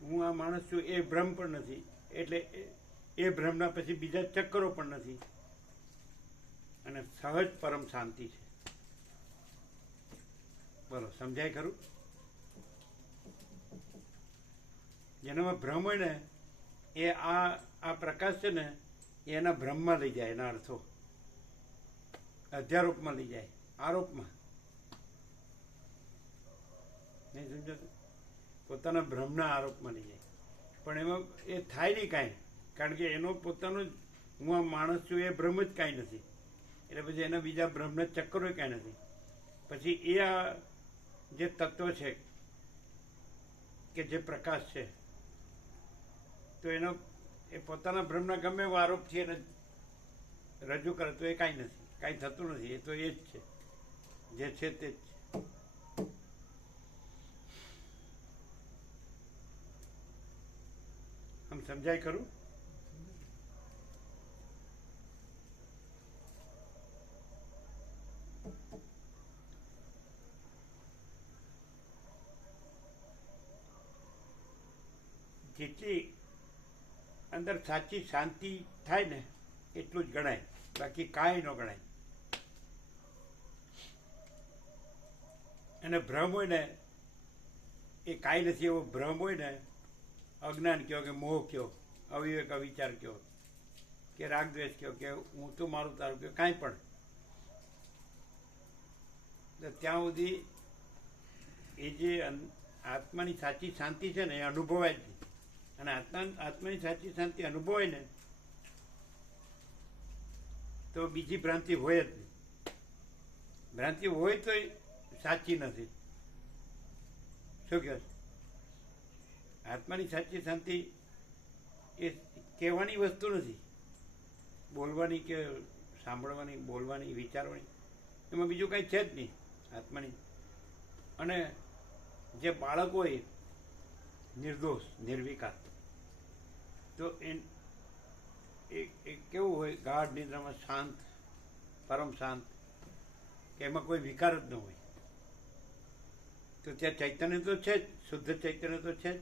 હું આ માણસ છું એ ભ્રમ પણ નથી, એટલે એ ભ્રમના પછી બીજા ચક્કરો પણ નથી અને સહજ પરમ શાંતિ છે. બોલો, સમજાય ખરું? જેનામાં ભ્રમ હોય ને એ આ પ્રકાશ છે ને એના ભ્રમમાં લઈ જાય, એના અર્થો અધ્યારોપમાં લઈ જાય, આરોપમાં નહીં. સમજાતું? પોતાના ભ્રમના આરોપમાં લઈ જાય. પણ એમાં એ થાય નહીં કાંઈ, કારણ કે એનો પોતાનો હું આ માણસ છું એ ભ્રમ જ કાંઈ નથી. એટલે પછી એના બીજા ભ્રમના ચક્કરો કાંઈ નથી. પછી એ આ જે તત્વ છે કે જે પ્રકાશ છે તો એનો એ પોતાના ભ્રમના ગમે એવો આરોપથી એને રજૂ કરે તો એ કાંઈ નથી, કાંઈ થતું નથી. એ તો એ જ છે, જે છે તે જ છે. આમ સમજાય ખરું? જેટલી અંદર સાચી શાંતિ થાય ને એટલું જ ગણાય, બાકી કાંઈ ન ગણાય. અને ભ્રમ હોય ને એ કાંઈ નથી એવો ભ્રમ હોય ને, અજ્ઞાન કહો કે મોહ કહો, અવિવેક અવિચાર કહો કે રાગદ્વેષ કહો કે હું તો મારું તારું કહો, કાંઈ પણ, ત્યાં સુધી એ જે આત્માની સાચી શાંતિ છે ને એ અનુભવાય જ નહીં. અને આત્માની સાચી શાંતિ અનુભવાય ને તો બીજી ભ્રાંતિ હોય જ નહીં. ભ્રાંતિ હોય તો સાચી નથી. શું કહો? આત્માની સાચી શાંતિ એ કહેવાની વસ્તુ નથી, બોલવાની કે સાંભળવાની, બોલવાની, વિચારવાની, એમાં બીજું કાંઈ છે જ નહીં આત્માની. અને જે બાળક હોય નિર્દોષ, નિર્વિકાર, તો એ કેવું હોય, ગાઢ નિદ્રામાં શાંત, પરમ શાંત, કે એમાં કોઈ વિકાર જ ન હોય. તો ત્યાં ચૈતન્ય તો છે જ, શુદ્ધ ચૈતન્ય તો છે જ.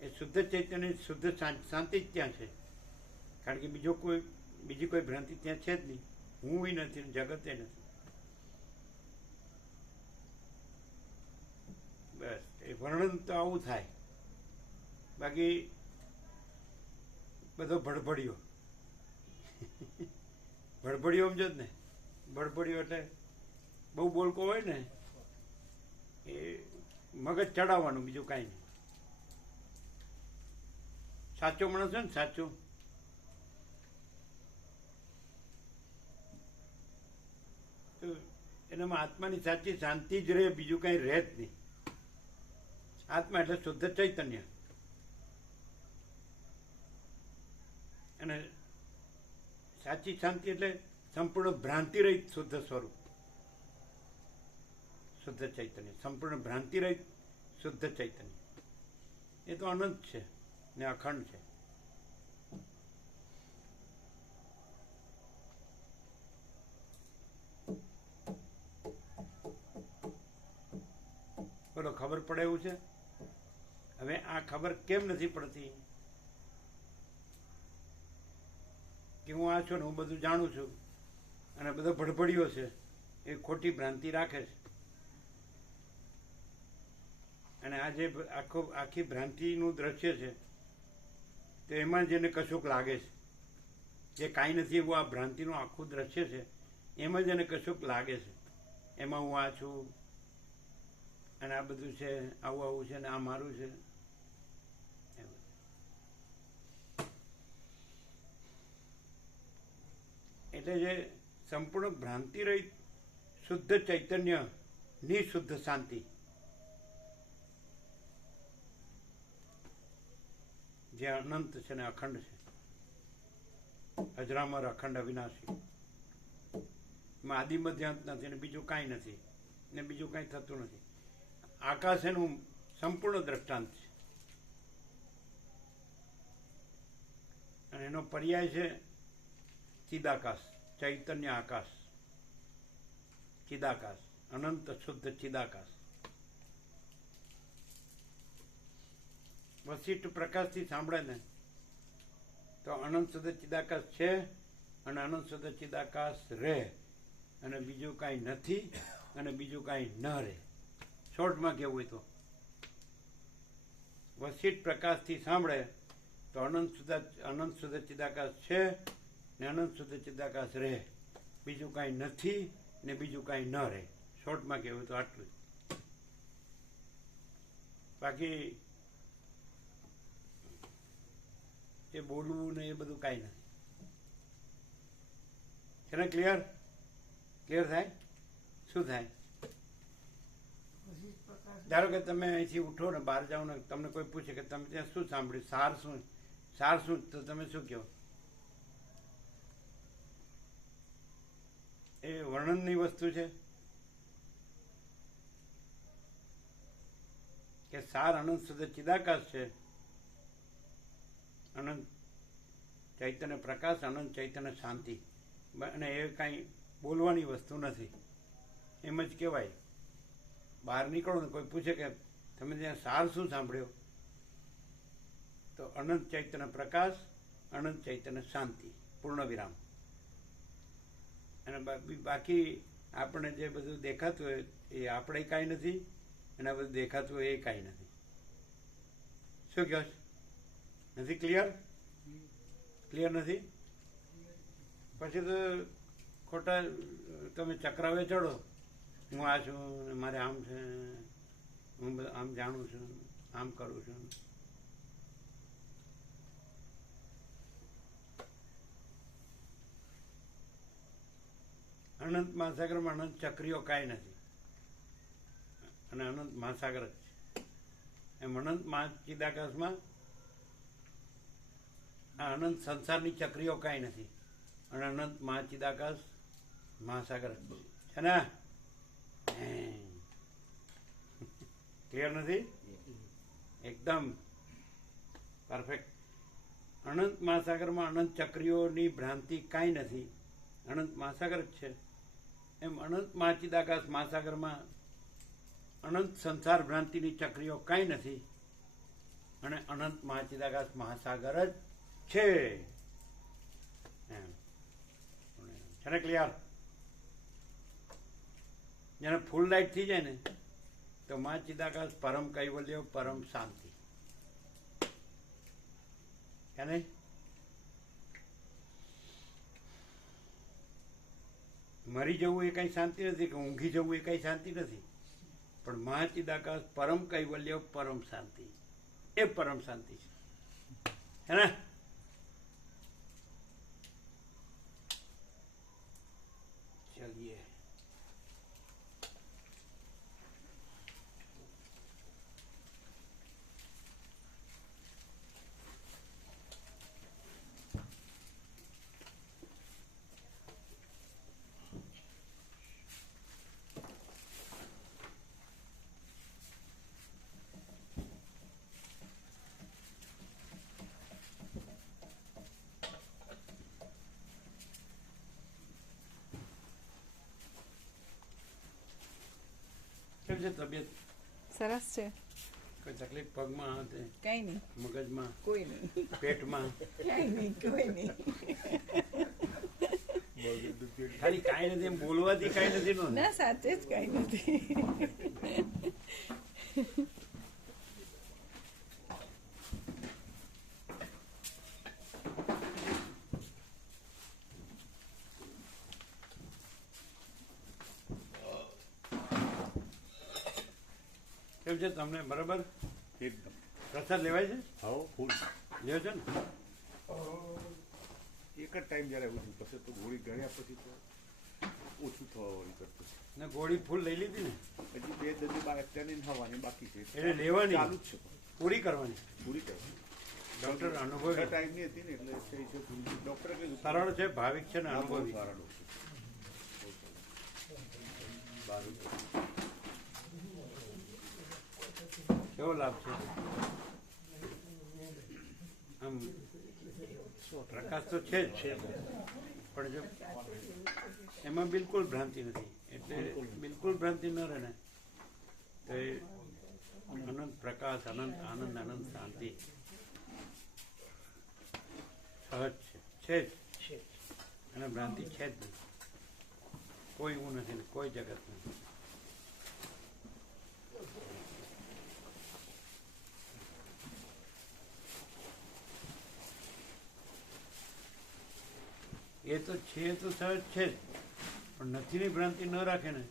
એ શુદ્ધ ચૈતન્ય, શુદ્ધ શાંતિ જ ત્યાં છે, કારણ કે બીજી કોઈ ભ્રાંતિ ત્યાં છે જ નહીં. હું નથી, જગતે નથી. બસ એ વર્ણન તો આવું થાય, બાકી બધો ભડભડિયો. ભડભડિયો સમજો જ ને? ભડભડિયો એટલે બહુ બોલકો હોય ને એ મગજ ચડાવવાનું, બીજું કાંઈ નહીં. સાચો માણસ હોય ને, સાચો એનામાં આત્માની સાચી શાંતિ જ રહે, બીજું કંઈ રહે જ નહીં. આત્મા એટલે શુદ્ધ ચૈતન્ય. અને સાચી શાંતિ એટલે સંપૂર્ણ ભ્રાંતિ રહિત શુદ્ધ સ્વરૂપ, શુદ્ધ ચૈતન્ય, સંપૂર્ણ ભ્રાંતિ રહિત શુદ્ધ ચૈતન્ય. એ તો અનંત છે ને અખંડ છે. બોલો, ખબર પડે એવું છે? હવે આ ખબર કેમ નથી પડતી કે હું આ છું ને હું બધું જાણું છું અને બધો ભડભડિયો છે, એ ખોટી ભ્રાંતિ રાખે છે. અને આ જે આખી ભ્રાંતિનું દ્રશ્ય છે તો એમાં જ એને કશુંક લાગે છે. જે કાંઈ નથી એવું આ ભ્રાંતિનું આખું દ્રશ્ય છે, એમાં જ એને કશુંક લાગે છે. એમાં હું આ છું અને આ બધું છે, આવું આવું છે ને આ મારું છે. એટલે જે સંપૂર્ણ ભ્રાંતિ રહિત શુદ્ધ ચૈતન્ય, નિશુદ્ધ શાંતિ, જે અનંત છે ને અખંડ છે, અજરામર, અખંડ, અવિનાશી, એમાં આદિ મધ્યાંત નથી ને બીજું કાંઈ નથી ને બીજું કાંઈ થતું નથી. આકાશ એનું સંપૂર્ણ દ્રષ્ટાંત છે અને એનો પર્યાય છે ચિદાકાશ, ચૈતન્ય આકાશ, ચિદાકાશ, અનંત શુદ્ધ ચિદાકાશ. વશિષ્ઠ પ્રકાશથી સાંભળે ને તો અનંત શુદ્ધ ચિદાકાશ છે અને અનંત શુદ્ધ ચિદાકાશ રહે અને બીજું કાંઈ નથી અને બીજું કાંઈ ન રહે. શોર્ટમાં કહેવું હોય તો વશિષ્ઠ પ્રકાશથી સાંભળે તો અનંત શુદ્ધ ચિદાકાશ છે ને અનંત શુદ્ધ ચિદાકાશ રહે, બીજું કાંઈ નથી ને બીજું કાંઈ ન રહે. શોર્ટમાં કહેવું તો આટલું જ. બાકી એ બોલવું ને એ બધું કાંઈ નથી. છે ને? ક્લિયર થાય? શું થાય? વશિષ્ઠ પ્રકાશ ધારો કે તમે અહીંથી ઉઠો ને બહાર જાઓ ને તમને કોઈ પૂછે કે તમે ત્યાં શું સાંભળ્યું, સાર શું, તો તમે શું કહો? એ વર્ણનની વસ્તુ છે કે સાર અનંત શુદ્ધ ચિદાકાશ છે, અનંત ચૈતન્ય પ્રકાશ, અનંત ચૈતન્ય શાંતિ, અને એ કાંઈ બોલવાની વસ્તુ નથી. એમ જ કહેવાય. બહાર નીકળો ને કોઈ પૂછે કે તમે ત્યાં સાર શું સાંભળ્યો, તો અનંત ચૈતન્ય પ્રકાશ, અનંત ચૈતન્ય શાંતિ, પૂર્ણ વિરામ. અને બાકી આપણે જે બધું દેખાતું હોય એ આપણે કાંઈ નથી અને આ બધું દેખાતું હોય એ કાંઈ નથી. શું કહો છો? નથી? ક્લિયર નથી? પછી તો ખોટા તમે ચક્રાવે ચડો, હું આ છું ને મારે આમ છે, હું આમ જાણું છું, આમ કરું છું. અનંત મહાસાગરમાં અનંત ચક્રીઓ કાંઈ નથી અને અનંત મહાસાગર જ છે. એમ અનંત ચિદાકાશમાં આ અનંત સંસારની ચક્રીઓ કાંઈ નથી અને અનંત મહાચિદાકાશ મહાસાગર જ છે ને? ક્લિયર નથી? એકદમ પરફેક્ટ. અનંત મહાસાગરમાં અનંત ચક્રીઓની ભ્રાંતિ કાંઈ નથી, અનંત મહાસાગર જ છે. એમ અનંત મહાચિદાકાશ મહાસાગરમાં અનંત સંસાર ભ્રાંતિની ચક્રીઓ કાંઈ નથી અને અનંત મહાચિદાકાશ મહાસાગર જ છે. એમ છે ને? ક્લિયર? જેને ફૂલ લાઈટ થઈ જાય ને તો મહાચિદાકાશ પરમ કૈવલ્ય, પરમ શાંતિ. છે ને? મરી જવું એ કઈ શાંતિ નથી કે ઊંઘી જવું એ કઈ શાંતિ નથી, પણ મહાચિદાકાશ પરમ કૈવલ્ય, પરમ શાંતિ, એ પરમ શાંતિ છે. હે ને? ચલિए. કેમ છે તબિયત? સરસ છે. કોઈ તકલીફ પગમાં, તે કઈ નહીં, મગજમાં, કોઈ નહીં, પેટમાં? કઈ નહીં, કોઈ નહીં. ખાલી કાંઈ નથી એમ બોલવાથી કાંઈ નથી નો ને? ના, સાચે જ કઈ નથી. કેમ છે તમને? બરાબર? એકદમ પ્રસાદ લેવાય છે? હા ફૂલ લ્યો છો ને? એક જ ટાઈમ જ્યારે આવું છું પછી તો ગોળી ગળ્યા પછી તો ઓછું થવા વાળી કરતું ને ગોળી ફૂલ લઈ લીધી ને? હજી 2 દદી અત્યારની હવાની બાકી છે એટલે લેવાની? ચાલુ જ છે પૂરી કરવાની? પૂરી કરવાની ડૉક્ટર અનુભવી? ટાઈમની હતી ને એટલે થઈ છે ડૉક્ટરે કહ્યું સરળ છે, ભાવિક છે ને હા, બહુ અનુભવી. સારા ડૉક્ટર બારું કેવો લાભ છે? આમ પ્રકાશ તો છે જ, પણ જો એમાં બિલકુલ ભ્રાંતિ નથી, એટલે બિલકુલ ભ્રાંતિ ન રહે ને તો એ અનંત પ્રકાશ, અનંત આનંદ, અનંત શાંતિ સહજ છે જ, અને ભ્રાંતિ છે જ નહીં. કોઈ હું નથી ને કોઈ જગત નથી. એ તો છે તો સહજ છે જ, પણ નથીની ભ્રાંતિ ન રાખે ને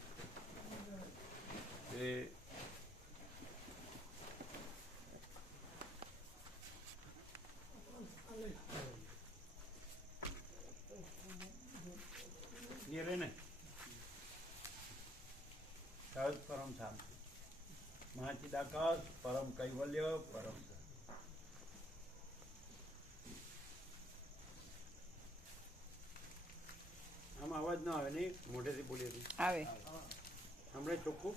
એ રહે ને સહજ પરમ શાંતિ, મહાચિદાકાશ પરમ કૈવલ્ય પરમ. આમ અવાજ ના આવે નહીં, મોઢેથી બોલીએ આવે. હમણાં ચોખ્ખું